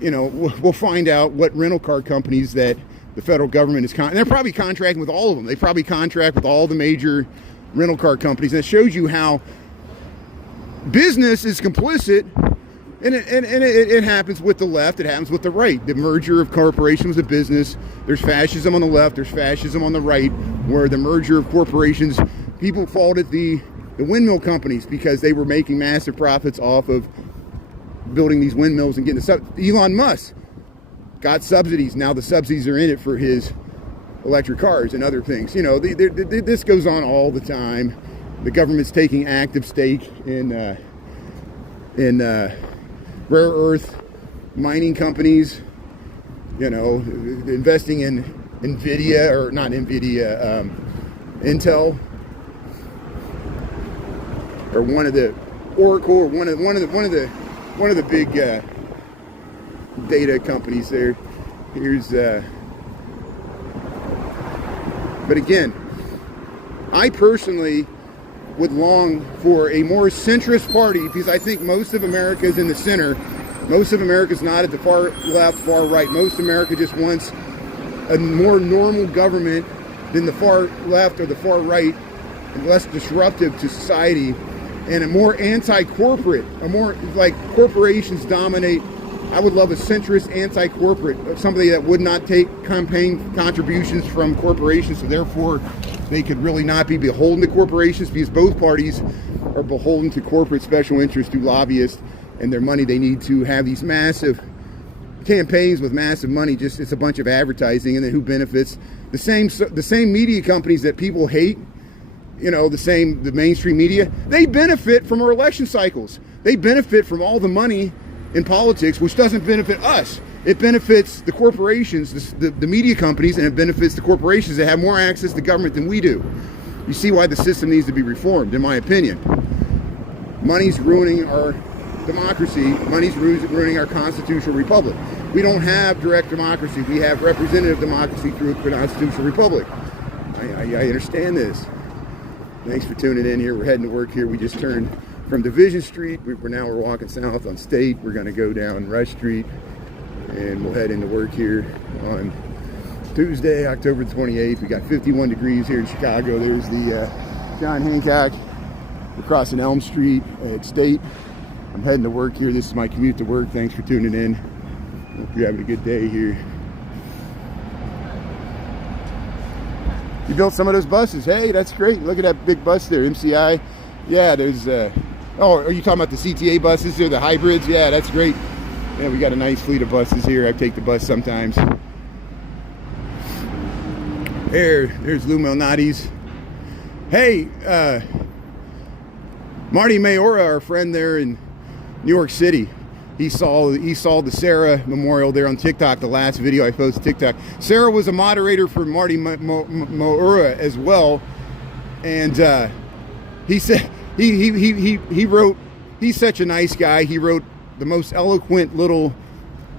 we'll find out what rental car companies that the federal government is... they're probably contracting with all of them. They probably contract with all the major rental car companies. And it shows you how business is complicit, and it happens with the left, it happens with the right. The merger of corporations with business. There's fascism on the left, there's fascism on the right, where the merger of corporations, people faulted the windmill companies because they were making massive profits off of building these windmills and getting Elon Musk got subsidies. Now the subsidies are in it for his electric cars and other things. You know, this goes on all the time. The government's taking active stake in rare earth mining companies. You know, investing in Nvidia, or not Nvidia, Intel, or one of the Oracle, or one of the big data companies there. Here's but again, I personally would long for a more centrist party, because I think most of America is in the center. Most of America is not at the far left, far right. Most of America just wants a more normal government than the far left or the far right, and less disruptive to society, and a more anti-corporate, a more like corporations dominate. I would love a centrist anti-corporate, somebody that would not take campaign contributions from corporations, so therefore they could really not be beholden to corporations, because both parties are beholden to corporate special interests through lobbyists and their money. They need to have these massive campaigns with massive money. Just, it's a bunch of advertising, and then who benefits? The same media companies that people hate, you know, the mainstream media, they benefit from our election cycles. They benefit from all the money in politics, which doesn't benefit us. It benefits the corporations, the media companies, and it benefits the corporations that have more access to government than we do. You see why the system needs to be reformed, in my opinion. Money's ruining our democracy. Money's ruining our constitutional republic. We don't have direct democracy. We have representative democracy through a constitutional republic. I understand this. Thanks for tuning in here. We're heading to work here. We just turned from Division Street. We're walking south on State. We're going to go down Rush Street, and we'll head into work here on Tuesday, October 28th. We got 51 degrees here in Chicago. There's the John Hancock. We're crossing Elm Street at State. I'm heading to work here. This is my commute to work. Thanks for tuning in. Hope you're having a good day here. You built some of those buses. Hey, that's great. Look at that big bus there, MCI. Yeah, there's, oh, are you talking about the CTA buses or the hybrids? Yeah, that's great. Yeah, we got a nice fleet of buses here. I take the bus sometimes. There's Lou Malnati's. Hey, Marty Mayora, our friend there in New York City, he saw the Sarah memorial there on TikTok, the last video I posted TikTok. Sarah was a moderator for Marty Mayora as well, and he said he wrote, he's such a nice guy. He wrote the most eloquent little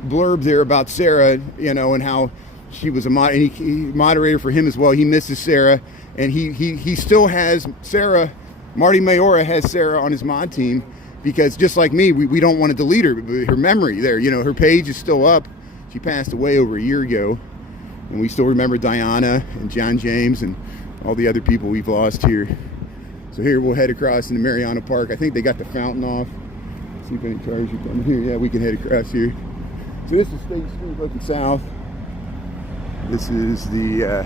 blurb there about Sarah, you know, and how she was a moderator for him as well. He misses Sarah, and he still has Sarah. Marty Mayora has Sarah on his mod team, because just like me, we don't want to delete her memory there. You know, her page is still up. She passed away over a year ago, and we still remember Diana and John James and all the other people we've lost here. So here we'll head across into Mariana Park. I think they got the fountain off. See if any cars are coming here. Yeah, we can head across here. So this is State Street looking south. This is the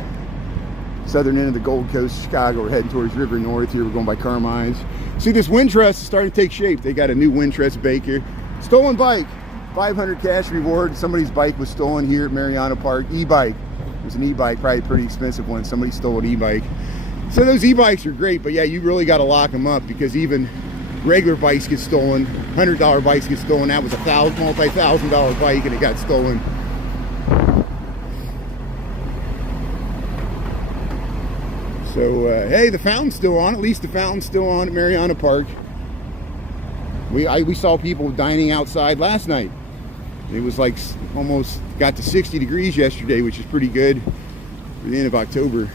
southern end of the Gold Coast of Chicago. We're heading towards River North here. We're going by Carmine's. See, this wind truss is starting to take shape. They got a new wind truss bake here. Stolen bike, 500 cash reward. Somebody's bike was stolen here at Mariana Park. E-bike. It was an e-bike, probably a pretty expensive one. Somebody stole an e-bike. So those e-bikes are great, but yeah, you really got to lock them up, because even regular bikes get stolen. $100 bikes get stolen. That was a multi-$1,000 bike, and it got stolen. So, hey, the fountain's still on. At least the fountain's still on at Mariana Park. We saw people dining outside last night. It was like almost got to 60 degrees yesterday, which is pretty good for the end of October.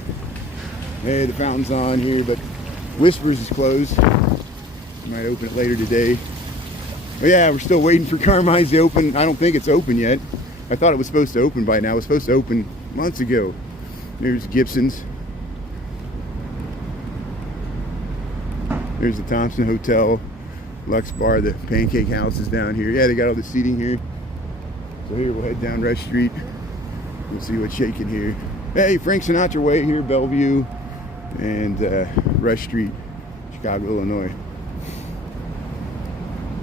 Hey, the fountain's on here, but Whispers is closed. Might open it later today. But yeah, we're still waiting for Carmine's to open. I don't think it's open yet. I thought it was supposed to open by now. It was supposed to open months ago. There's Gibson's. There's the Thompson Hotel. Lux Bar, the pancake house is down here. Yeah, they got all the seating here. So here we'll head down Rush Street. We'll see what's shaking here. Hey, Frank Sinatra Way here, Bellevue, and Rush Street, Chicago, Illinois.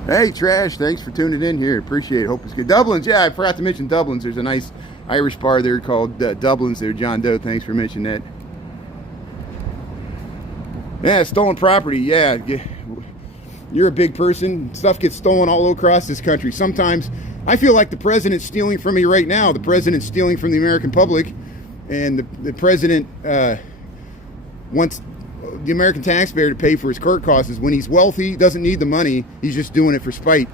Hey, Trash, thanks for tuning in here. Appreciate it. Hope it's good. Dublin's, yeah, I forgot to mention Dublin's. There's a nice Irish bar there called Dublin's there. John Doe, thanks for mentioning that. Yeah, stolen property, yeah. You're a big person. Stuff gets stolen all across this country. Sometimes I feel like the president's stealing from me right now. The president's stealing from the American public. And the president wants the American taxpayer to pay for his court costs. When he's wealthy, doesn't need the money, he's just doing it for spite.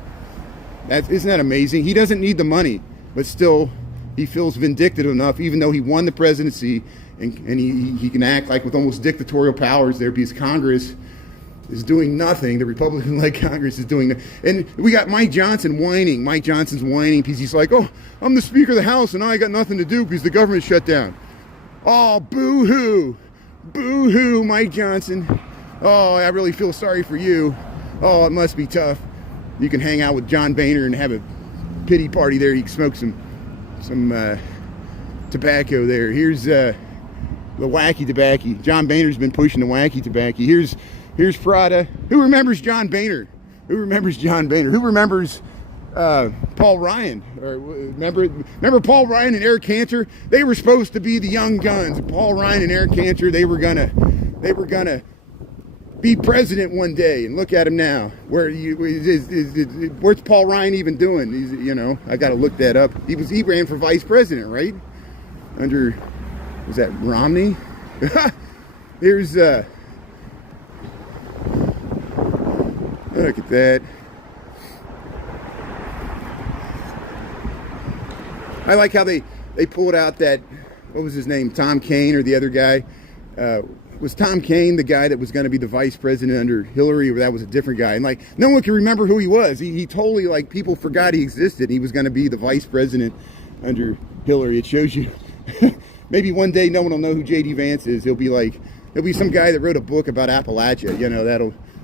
Isn't that amazing? He doesn't need the money, but still he feels vindictive enough, even though he won the presidency, and he can act like with almost dictatorial powers there, because Congress is doing nothing. The Republican-led Congress is doing nothing. And we got Mike Johnson whining. Mike Johnson's whining because he's like, oh, I'm the Speaker of the House and I got nothing to do because the government shut down. Oh, boo-hoo. Boo-hoo, Mike Johnson. Oh, I really feel sorry for you. Oh, it must be tough. You can hang out with John Boehner and have a pity party there. You can smoke some tobacco there. Here's the wacky tobacco. John Boehner's been pushing the wacky tobacco. Here's Prada. Who remembers John Boehner? Who remembers John Boehner? Who remembers Paul Ryan? Or remember Paul Ryan and Eric Cantor? They were supposed to be the young guns. Paul Ryan and Eric Cantor, they were gonna be president one day. And look at him now. Where's Paul Ryan even doing? I got to look that up. He ran for vice president, right? Under, was that Romney? Here's look at that. I like how they pulled out that, what was his name, Tom Kaine, or the other guy. Was Tom Kaine the guy that was going to be the vice president under Hillary, or that was a different guy? And like, no one can remember who he was. He totally, like, people forgot he existed. He was going to be the vice president under Hillary. It shows you, maybe one day no one will know who J.D. Vance is. He'll be some guy that wrote a book about Appalachia.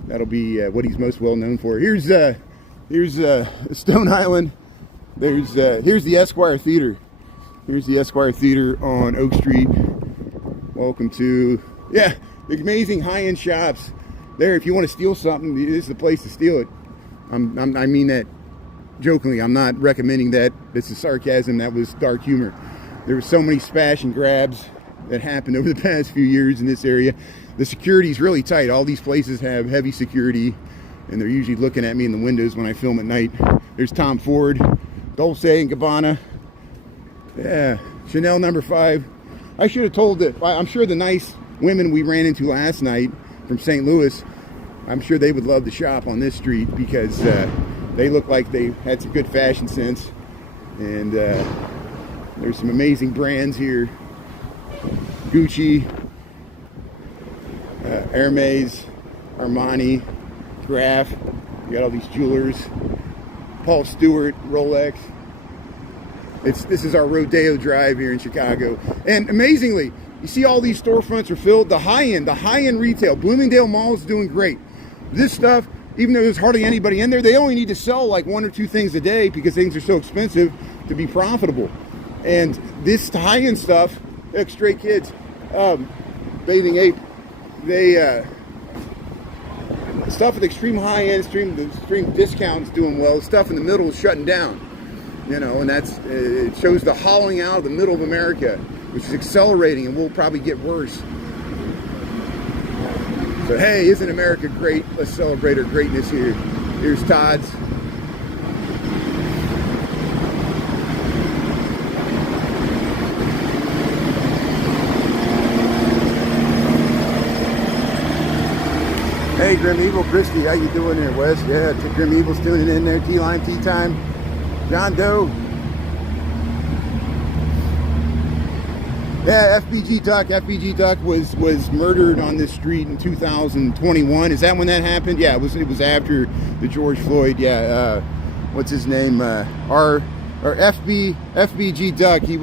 That'll be what he's most well known for. Here's Stone Island. Here's the Esquire Theater. Here's the Esquire Theater on Oak Street. Welcome to, yeah, the amazing high-end shops. There, if you want to steal something, this is the place to steal it. I mean that jokingly. I'm not recommending that. This is sarcasm. That was dark humor. There were so many smash and grabs that happened over the past few years in this area. The security's really tight. All these places have heavy security, and they're usually looking at me in the windows when I film at night. There's Tom Ford, Dolce & Gabbana. Yeah, Chanel No. 5. I should have told that. I'm sure the nice women we ran into last night from St. Louis, I'm sure they would love to shop on this street, because they look like they had some good fashion sense. And there's some amazing brands here. Gucci, Hermes, Armani, Graf. You got all these jewelers. Paul Stewart, Rolex. This is our Rodeo Drive here in Chicago. And amazingly, you see all these storefronts are filled. The high-end retail. Bloomingdale Mall is doing great. This stuff, even though there's hardly anybody in there, they only need to sell like 1 or 2 things a day because things are so expensive to be profitable. And this high-end stuff, look, Stray Kids, Bathing Ape, they stuff at extreme high-end, extreme discounts doing well. Stuff in the middle is shutting down. And it shows the hollowing out of the middle of America, which is accelerating and will probably get worse. So hey, isn't America great? Let's celebrate our greatness here. Here's Todd's. Hey, Grim Evil, Christy, how you doing there, Wes? Yeah, Grim Evil's tuning in there. T-Line, Tea Time. John Doe. Yeah, FBG Duck. FBG Duck was murdered on this street in 2021. Is that when that happened? Yeah, it was after the George Floyd. Yeah, what's his name? FBG Duck. He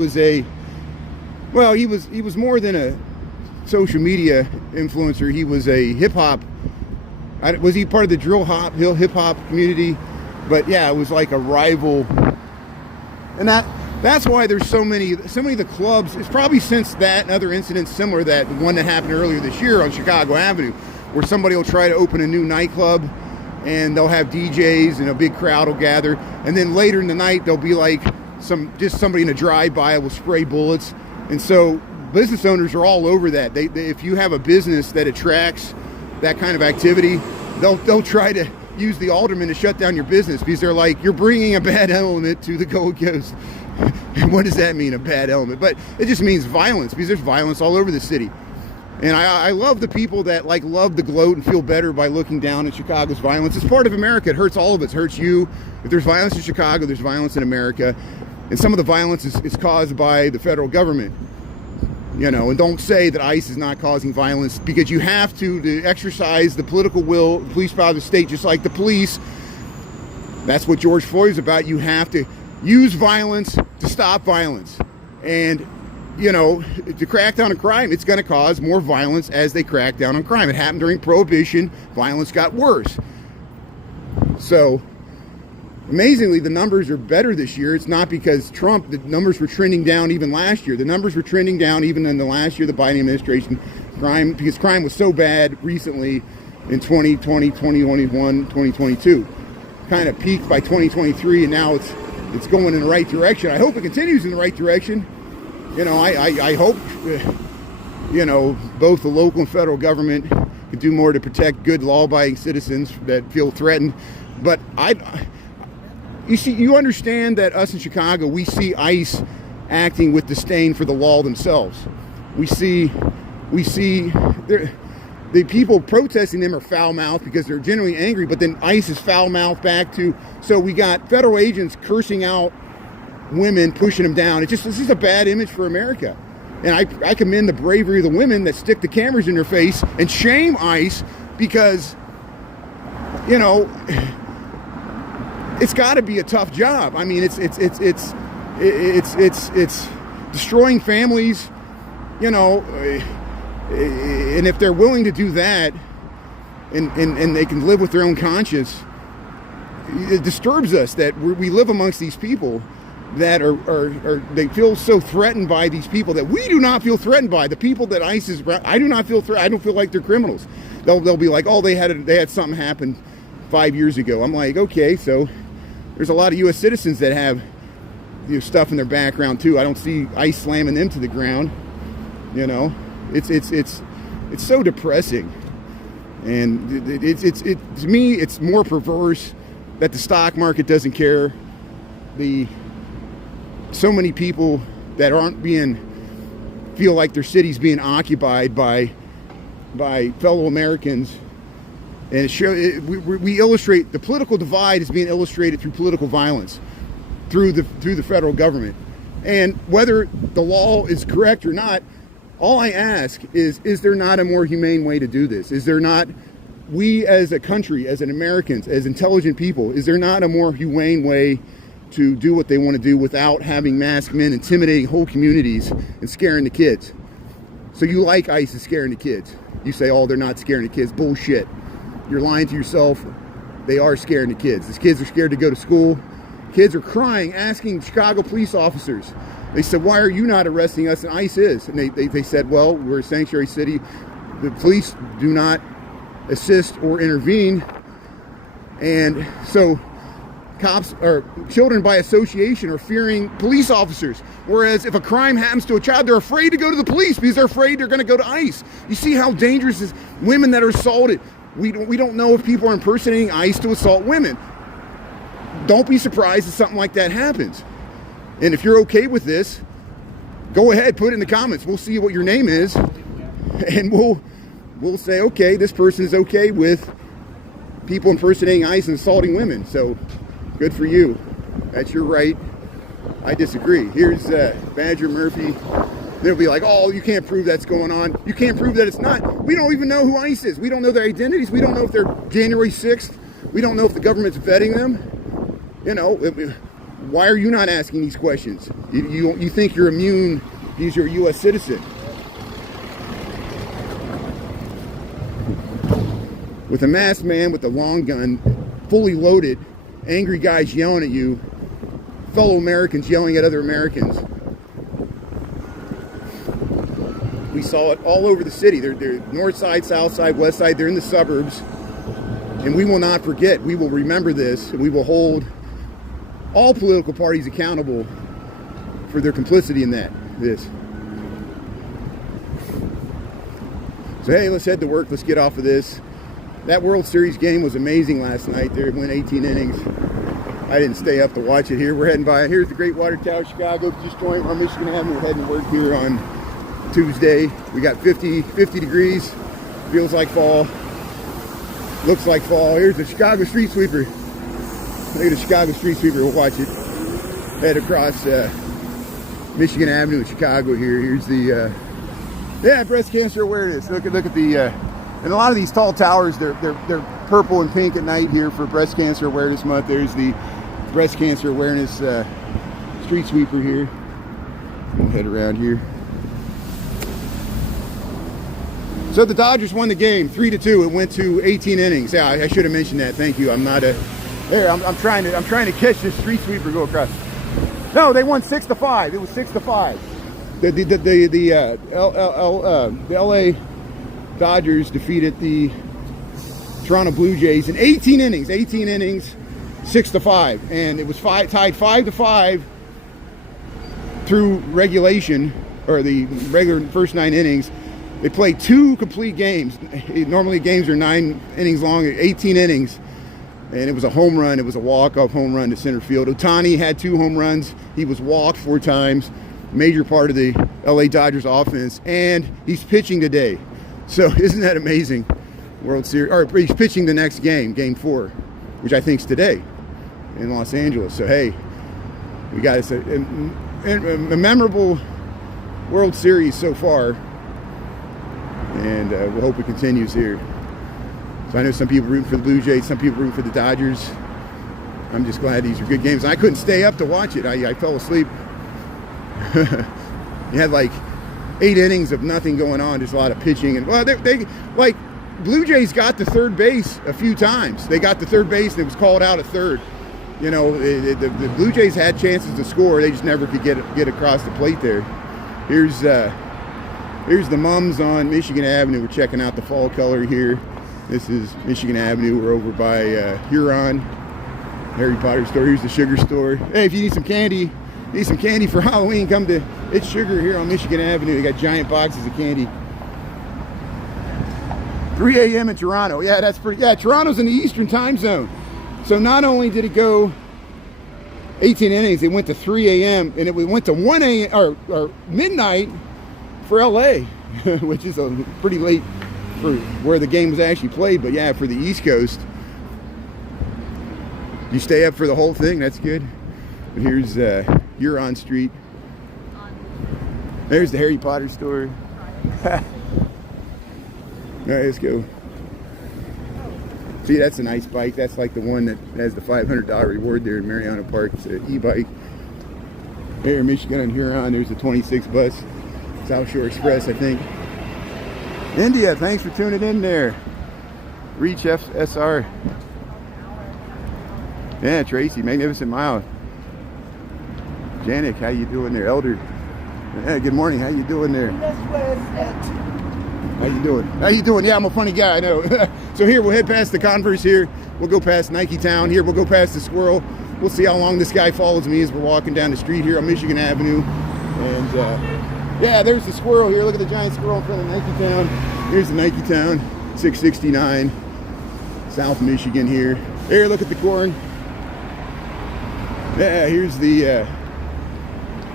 was more than a social media influencer. He was a hip hop Was he part of the hip hop community? But yeah, it was like a rival, and that's why there's so many of the clubs. It's probably since that and other incidents similar, that the one that happened earlier this year on Chicago Avenue, where somebody will try to open a new nightclub and they'll have DJs and a big crowd will gather, and then later in the night there'll be like somebody in a drive-by will spray bullets. And so business owners are all over that. They if you have a business that attracts that kind of activity, they'll try to use the alderman to shut down your business, because they're like, you're bringing a bad element to the Gold Coast. And what does that mean, a bad element? But it just means violence, because there's violence all over the city. And I love the people that like love to gloat and feel better by looking down at Chicago's violence. It's part of America. It hurts all of us. It hurts you. If there's violence in Chicago, there's violence in America. And some of the violence is caused by the federal government. You know, and don't say that ICE is not causing violence, because you have to exercise the political will, the police power of the state, just like the police. That's what George Floyd is about. You have to use violence to stop violence. And, you know, to crack down on crime, it's going to cause more violence as they crack down on crime. It happened during Prohibition. Violence got worse. So, amazingly, the numbers are better this year. It's not because Trump. The numbers were trending down even last year. The numbers were trending down even in the last year of the Biden administration. Because crime was so bad recently in 2020, 2021, 2022. Kind of peaked by 2023, and now it's going in the right direction. I hope it continues in the right direction. You know, I hope, you know, both the local and federal government can do more to protect good law-abiding citizens that feel threatened. But you see, you understand that us in Chicago, we see ICE acting with disdain for the law themselves. We see the people protesting them are foul-mouthed because they're genuinely angry, but then ICE is foul-mouthed back to. So we got federal agents cursing out women, pushing them down. This is a bad image for America. And I commend the bravery of the women that stick the cameras in their face and shame ICE, because, you know, it's got to be a tough job. I mean, it's destroying families, you know, and if they're willing to do that, and they can live with their own conscience, it disturbs us that we live amongst these people that are they feel so threatened by these people that we do not feel threatened by. The people that ICE is, I do not feel threatened. I don't feel like they're criminals. They'll be like, oh, they had something happen 5 years ago. I'm like, okay, so there's a lot of U.S. citizens that have, you know, stuff in their background too. I don't see ICE slamming them to the ground. You know, it's so depressing, and it to me it's more perverse that the stock market doesn't care. So many people that feel like their city's being occupied by fellow Americans. And we illustrate the political divide is being illustrated through political violence, through the federal government. And whether the law is correct or not, all I ask is there not a more humane way to do this? Is there not, we as a country, as an Americans, as intelligent people, is there not a more humane way to do what they want to do without having masked men intimidating whole communities and scaring the kids? So you like ICE is scaring the kids. You say, oh, they're not scaring the kids. Bullshit. You're lying to yourself. They are scaring the kids. These kids are scared to go to school. Kids are crying, asking Chicago police officers. They said, why are you not arresting us? And ICE is. And they said, well, we're a sanctuary city. The police do not assist or intervene. And so cops or children by association are fearing police officers. Whereas if a crime happens to a child, they're afraid to go to the police because they're afraid they're going to go to ICE. You see how dangerous this is? Women that are assaulted. We don't know if people are impersonating ICE to assault women. Don't be surprised if something like that happens. And if you're okay with this, go ahead, put it in the comments. We'll see what your name is, and we'll say, okay, this person is okay with people impersonating ICE and assaulting women. So good for you. That's your right. I disagree. Here's Badger Murphy. They'll be like, oh, you can't prove that's going on. You can't prove that it's not. We don't even know who ICE is. We don't know their identities. We don't know if they're January 6th. We don't know if the government's vetting them. You know, why are you not asking these questions? You think you're immune because you're a U.S. citizen. with a masked man with a long gun, fully loaded, angry guys yelling at you, fellow Americans yelling at other Americans. We saw it all over the city. They're north side, south side, west side. They're in the suburbs. And we will not forget. We will remember this. And we will hold all political parties accountable for their complicity in this. So hey, let's head to work. Let's get off of this. That World Series game was amazing last night. They went 18 innings. I didn't stay up to watch it here. We're heading by. Here's the Great Water Tower, Chicago. Just joined our Michigan Avenue. We're heading to work here on Tuesday. We got 50 degrees. Feels like fall. Looks like fall. Here's the Chicago street sweeper. Look at the Chicago street sweeper. We'll watch it. Head across Michigan Avenue in Chicago here. Here's the breast cancer awareness. Look at the and a lot of these tall towers, they're purple and pink at night here for Breast Cancer Awareness Month. There's the Breast Cancer Awareness street sweeper here. We'll head around here. So the Dodgers won the game 3-2. It went to 18 innings. Yeah, I should have mentioned that. Thank you. I'm not a there. I'm trying to catch this street sweeper go across. No, they won 6-5. It was 6-5. The LA Dodgers defeated the Toronto Blue Jays in 18 innings, 6-5, and it was tied 5-5 through regulation, or the regular first 9 innings. They played 2 complete games. Normally games are 9 innings long, 18 innings, and it was a home run. It was a walk-off home run to center field. Ohtani had 2 home runs. He was walked 4 times. Major part of the LA Dodgers offense, and he's pitching today. So isn't that amazing? World Series, or he's pitching the next game, Game 4, which I think is today in Los Angeles. So hey, we got a memorable World Series so far, and we'll hope it continues here. So I know some people rooting for the Blue Jays, some people rooting for the Dodgers. I'm just glad these are good games. I couldn't stay up to watch it. I fell asleep. You had like 8 innings of nothing going on, just a lot of pitching, and well, they like Blue Jays got to third base a few times. They got to third base and it was called out at third. You know, the Blue Jays had chances to score. They just never could get across the plate there. Here's the mums on Michigan Avenue. We're checking out the fall color here. This is Michigan Avenue. We're over by Rerun, Harry Potter store. Here's the sugar store. Hey, if you need some candy for Halloween, come to It's Sugar here on Michigan Avenue. They got giant boxes of candy. 3 a.m. in Toronto. Yeah, that's pretty. Yeah, Toronto's in the Eastern time zone. So not only did it go 18 innings, it went to 3 a.m. and it went to 1 a.m. or midnight for LA, which is pretty late for where the game was actually played. But yeah, for the East Coast, you stay up for the whole thing. That's good. But here's Huron Street. There's the Harry Potter store. All right, let's go. See, that's a nice bike. That's like the one that has the $500 reward there in Mariana Park. It's an e-bike. There in Michigan and Huron, there's the 26 bus. South Shore Express, I think. India, thanks for tuning in there. Reach FSR. Yeah, Tracy, Magnificent Mile. Janik, how you doing there? Elder. Yeah, good morning. How you doing there? How you doing? How you doing? Yeah, I'm a funny guy, I know. So here, we'll head past the Converse here. We'll go past Nike Town here. We'll go past the Squirrel. We'll see how long this guy follows me as we're walking down the street here on Michigan Avenue. And yeah, there's the Squirrel here. Look at the giant squirrel in front of Nike Town. Here's the Nike Town, 669, South Michigan here. There, look at the corn. Yeah, here's the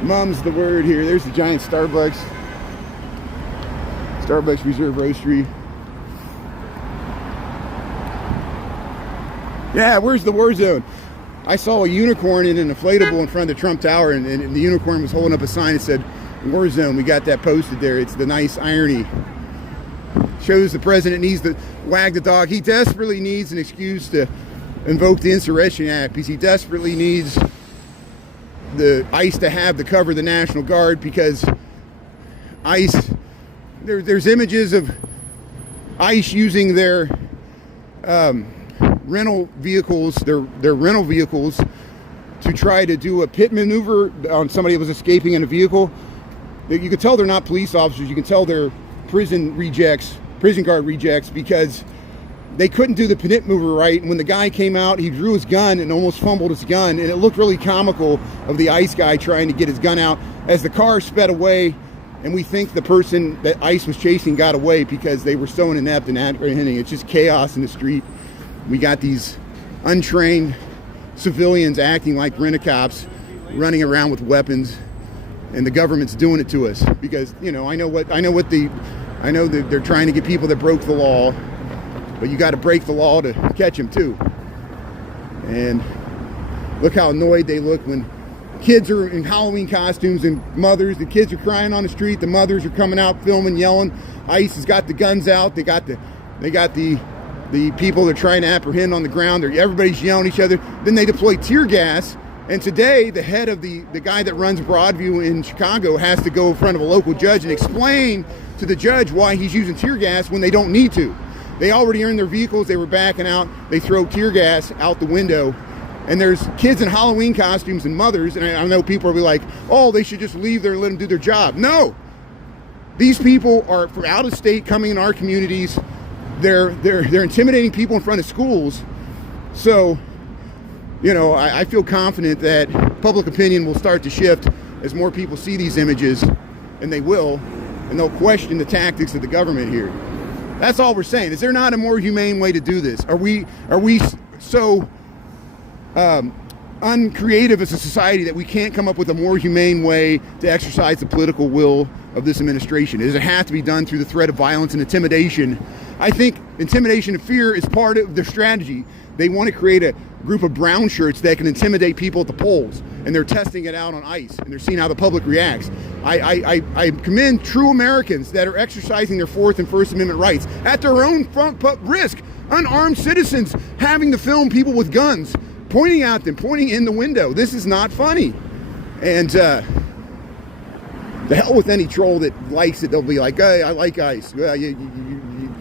mum's the word here. There's the giant Starbucks Reserve Roastery. Yeah, where's the war zone? I saw a unicorn in an inflatable in front of the Trump Tower, and the unicorn was holding up a sign that said war zone. We got that posted there. It's the nice irony. Shows the president needs to wag the dog. He desperately needs an excuse to invoke the Insurrection Act because he desperately needs the ICE to have to cover the National Guard, because ICE, there's images of ICE using their rental vehicles, their rental vehicles, to try to do a pit maneuver on somebody that was escaping in a vehicle. You can tell they're not police officers. You can tell they're prison guard rejects, because they couldn't do the pit maneuver right. And when the guy came out, he drew his gun and almost fumbled his gun, and it looked really comical of the ICE guy trying to get his gun out as the car sped away. And we think the person that ICE was chasing got away because they were so inept and apprehending. It's just chaos in the street. We got these untrained civilians acting like rent-a-cops, running around with weapons, and the government's doing it to us because, you know, I know that they're trying to get people that broke the law, but you got to break the law to catch them too. And look how annoyed they look when kids are in Halloween costumes, and the kids are crying on the street. The mothers are coming out filming, yelling. ICE has got the guns out. They got the people they're trying to apprehend on the ground. Everybody's yelling at each other. Then they deploy tear gas. And today, the head of the guy that runs Broadview in Chicago has to go in front of a local judge and explain to the judge why he's using tear gas when they don't need to. They already earned their vehicles. They were backing out. They throw tear gas out the window. And there's kids in Halloween costumes and mothers. And I know people will be like, oh, they should just leave there and let them do their job. No. These people are from out of state coming in our communities. They're intimidating people in front of schools. So, you know, I feel confident that public opinion will start to shift as more people see these images, and they will, and they'll question the tactics of the government here. That's all we're saying. Is there not a more humane way to do this? Are we so uncreative as a society that we can't come up with a more humane way to exercise the political will of this administration? Does it have to be done through the threat of violence and intimidation? I think intimidation and fear is part of their strategy. They want to create a group of brown shirts that can intimidate people at the polls, and they're testing it out on ICE, and they're seeing how the public reacts. I commend true Americans that are exercising their Fourth and First Amendment rights at their own front risk. Unarmed citizens having to film people with guns, pointing at them, pointing in the window. This is not funny. And the hell with any troll that likes it. They'll be like, hey, I like ICE. You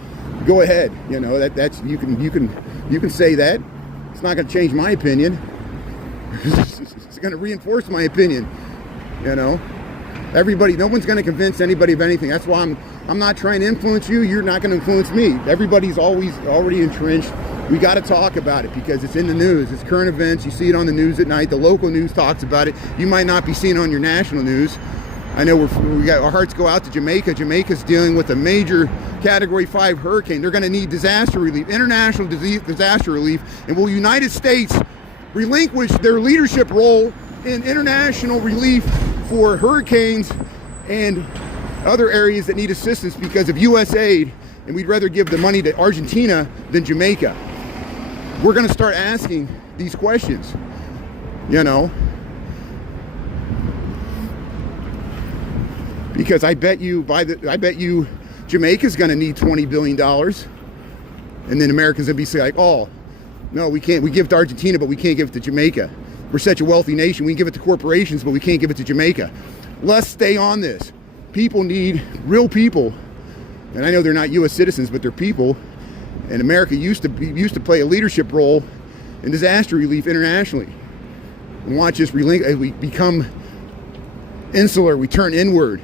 go ahead. You know, that's you can say that. It's not going to change my opinion. It's going to reinforce my opinion. You know, no one's going to convince anybody of anything. That's why I'm not trying to influence you. You're not going to influence me. Everybody's already entrenched. We got to talk about it because it's in the news. It's current events. You see it on the news at night. The local news talks about it. You might not be seeing it on your national news. I know we got our hearts go out to Jamaica. Jamaica's dealing with a major Category 5 hurricane. They're going to need disaster relief, international disaster relief. And will United States relinquish their leadership role in international relief for hurricanes and other areas that need assistance because of U.S. aid? And we'd rather give the money to Argentina than Jamaica. We're going to start asking these questions, you know. Because I bet you Jamaica's going to need $20 billion, and then Americans will be like, oh, no, we can't. We give it to Argentina, but we can't give it to Jamaica. We're such a wealthy nation. We can give it to corporations, but we can't give it to Jamaica. Let's stay on this. People need real people, and I know they're not U.S. citizens, but they're people. And America used to play a leadership role in disaster relief internationally. And watch us we become insular. We turn inward.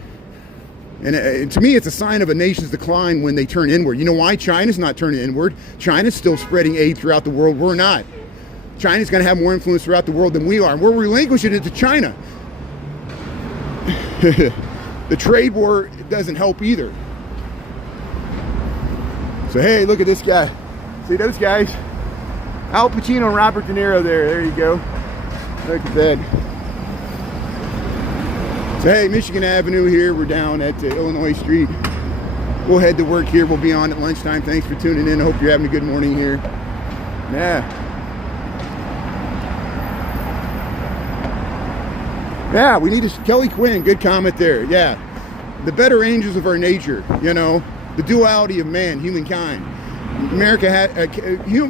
And to me, it's a sign of a nation's decline when they turn inward. You know why? China's not turning inward. China's still spreading aid throughout the world. We're not. China's going to have more influence throughout the world than we are. And we're relinquishing it to China. The trade war doesn't help either. So, hey, look at this guy. See those guys? Al Pacino and Robert De Niro there. There you go. Look at that. So, hey, Michigan Avenue here. We're down at Illinois Street. We'll head to work here. We'll be on at lunchtime. Thanks for tuning in. I hope you're having a good morning here. Yeah, we need Kelly Quinn, good comment there. Yeah, the better angels of our nature, you know, the duality of man, humankind. America had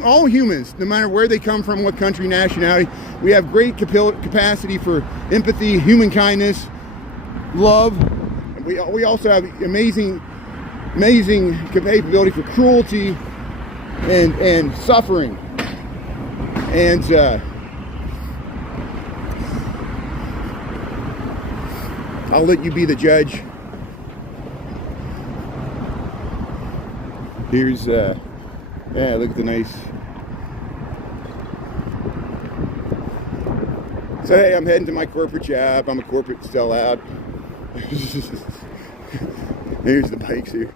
all humans, no matter where they come from, what country, nationality. We have great capacity for empathy, human kindness, love. We also have amazing capability for cruelty and suffering. And I'll let you be the judge. Here's yeah, look at the nice. So hey, I'm heading to my corporate job. I'm a corporate sellout. Here's the bikes here.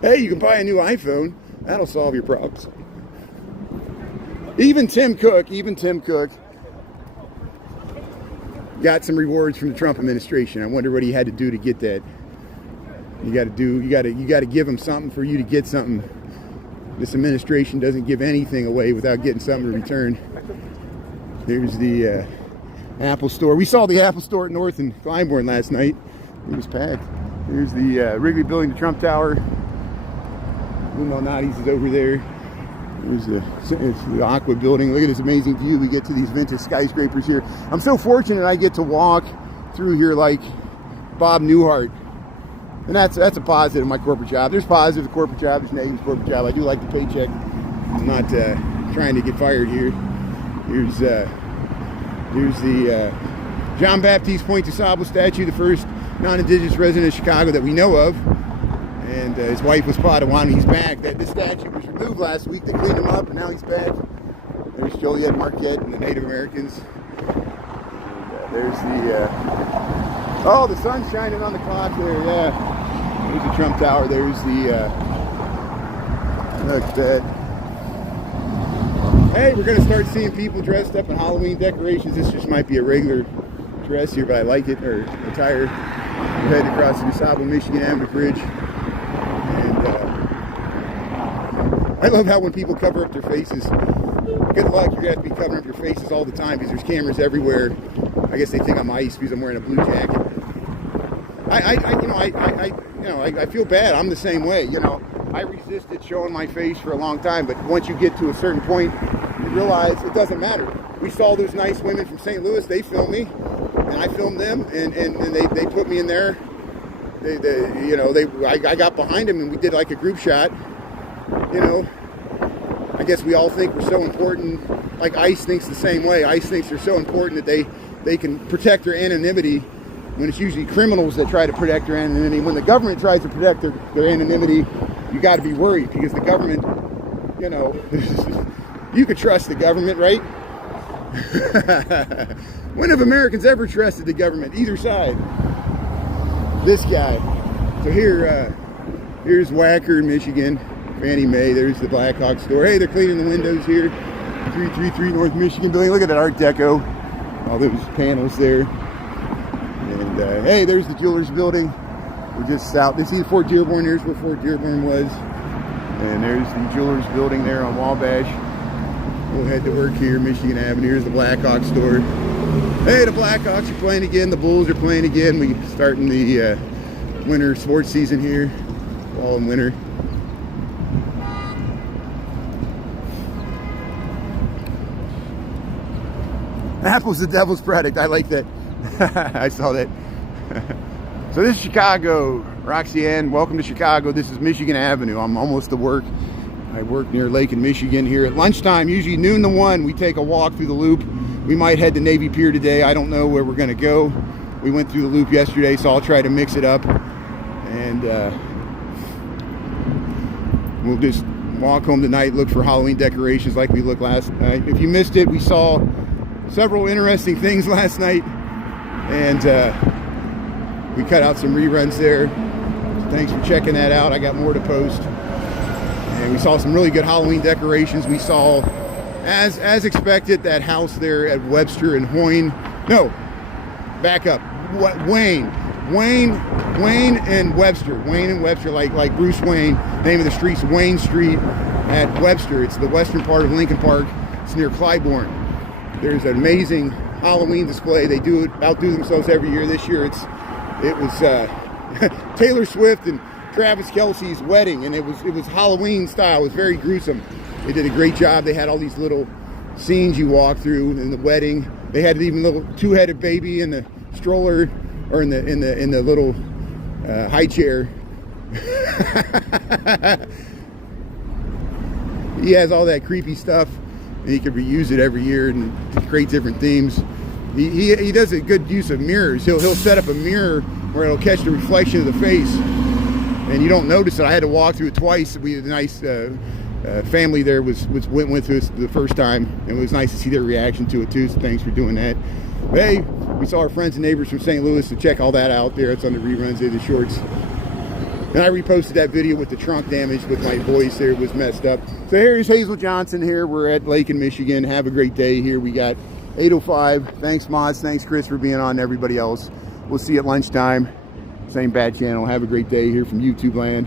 Hey, you can buy a new iPhone. That'll solve your problems. Even Tim Cook got some rewards from the Trump administration. I wonder what he had to do to get that. You got to give him something for you to get something. This administration doesn't give anything away without getting something in return. There's the Apple store. We saw the Apple store at North and Clybourne last night. It was packed. There's the Wrigley Building, the Trump Tower. Malnati's is over there. There's the Aqua Building. Look at this amazing view. We get to these vintage skyscrapers here. I'm so fortunate I get to walk through here like Bob Newhart. And that's a positive in my corporate job. There's positive corporate job, there's negative corporate job. I do like the paycheck. I'm not trying to get fired here. Here's the John Baptiste Point de Sable statue, the first non-indigenous resident of Chicago that we know of. And his wife was Potawatomi. He's back. This statue was removed last week. They cleaned him up, and now he's back. There's Joliet Marquette and the Native Americans. And, there's the oh, the sun's shining on the clock there. Yeah. There's the Trump Tower. There's the look at that. Hey, we're gonna start seeing people dressed up in Halloween decorations. This just might be a regular dress here, but I like it, or attire. We're heading across the DeSable, Michigan Avenue Bridge. And I love how when people cover up their faces, good luck, you're gonna have to be covering up your faces all the time because there's cameras everywhere. I guess they think I'm ICE because I'm wearing a blue jacket. I feel bad. I'm the same way. You know, I resisted showing my face for a long time, but once you get to a certain point, you realize it doesn't matter. We saw those nice women from St. Louis. They filmed me, and I filmed them, and they put me in there. I got behind them, and we did like a group shot. You know, I guess we all think we're so important. Like ICE thinks the same way. ICE thinks they're so important that they can protect their anonymity, when it's usually criminals that try to protect their anonymity. When the government tries to protect their anonymity, you got to be worried because the government, you know, you could trust the government, right? When have Americans ever trusted the government, either side? This guy. So here's Wacker, Michigan, Fannie Mae. There's the Blackhawk store. Hey, they're cleaning the windows here. 333 North Michigan building. Look at that Art Deco. All those panels there. And hey, there's the Jewelers building. We're just south. You see Fort Dearborn. Here's where Fort Dearborn was. And there's the Jewelers building there on Wabash. We'll head to work here, Michigan Avenue. Here's the Blackhawk store. Hey, the Blackhawks are playing again. The Bulls are playing again. We starting the winter sports season here, fall and winter. Apple's the devil's product. I like that. I saw that. So this is Chicago. Roxanne, welcome to Chicago. This is Michigan Avenue. I'm almost to work. I work near Lake in Michigan here. At lunchtime, usually noon to 1, we take a walk through the loop. We might head to Navy Pier today. I don't know where we're going to go. We went through the loop yesterday, so I'll try to mix it up. And we'll just walk home tonight, look for Halloween decorations like we looked last night. If you missed it, we saw several interesting things last night. And we cut out some reruns there. So thanks for checking that out. I got more to post. And we saw some really good Halloween decorations. We saw, as expected, that house there at Webster and Hoyne. No, back up. Wayne and Webster. Wayne and Webster, like Bruce Wayne. Name of the street's Wayne Street at Webster. It's the western part of Lincoln Park. It's near Clybourne. There's an amazing Halloween display. They outdo themselves every year. This year it was Taylor Swift and Travis Kelce's wedding, and it was Halloween style. It was very gruesome. They did a great job. They had all these little scenes you walk through in the wedding. They had even a little two-headed baby in the stroller, or in the little high chair. He has all that creepy stuff, and he can reuse it every year and create different themes. He does a good use of mirrors. He'll set up a mirror where it'll catch the reflection of the face, and you don't notice it. I had to walk through it twice. We had a nice family there went with us the first time, and it was nice to see their reaction to it too. So thanks for doing that. But hey, we saw our friends and neighbors from St. Louis, so check all that out there. It's on the reruns there, the shorts. And I reposted that video with the trunk damage with my voice there. It was messed up. So here's Hazel Johnson here. We're at Lake in Michigan. Have a great day here. We got 8:05. Thanks, Mods. Thanks, Chris, for being on. Everybody else. We'll see you at lunchtime. Same bad channel. Have a great day here from YouTube land.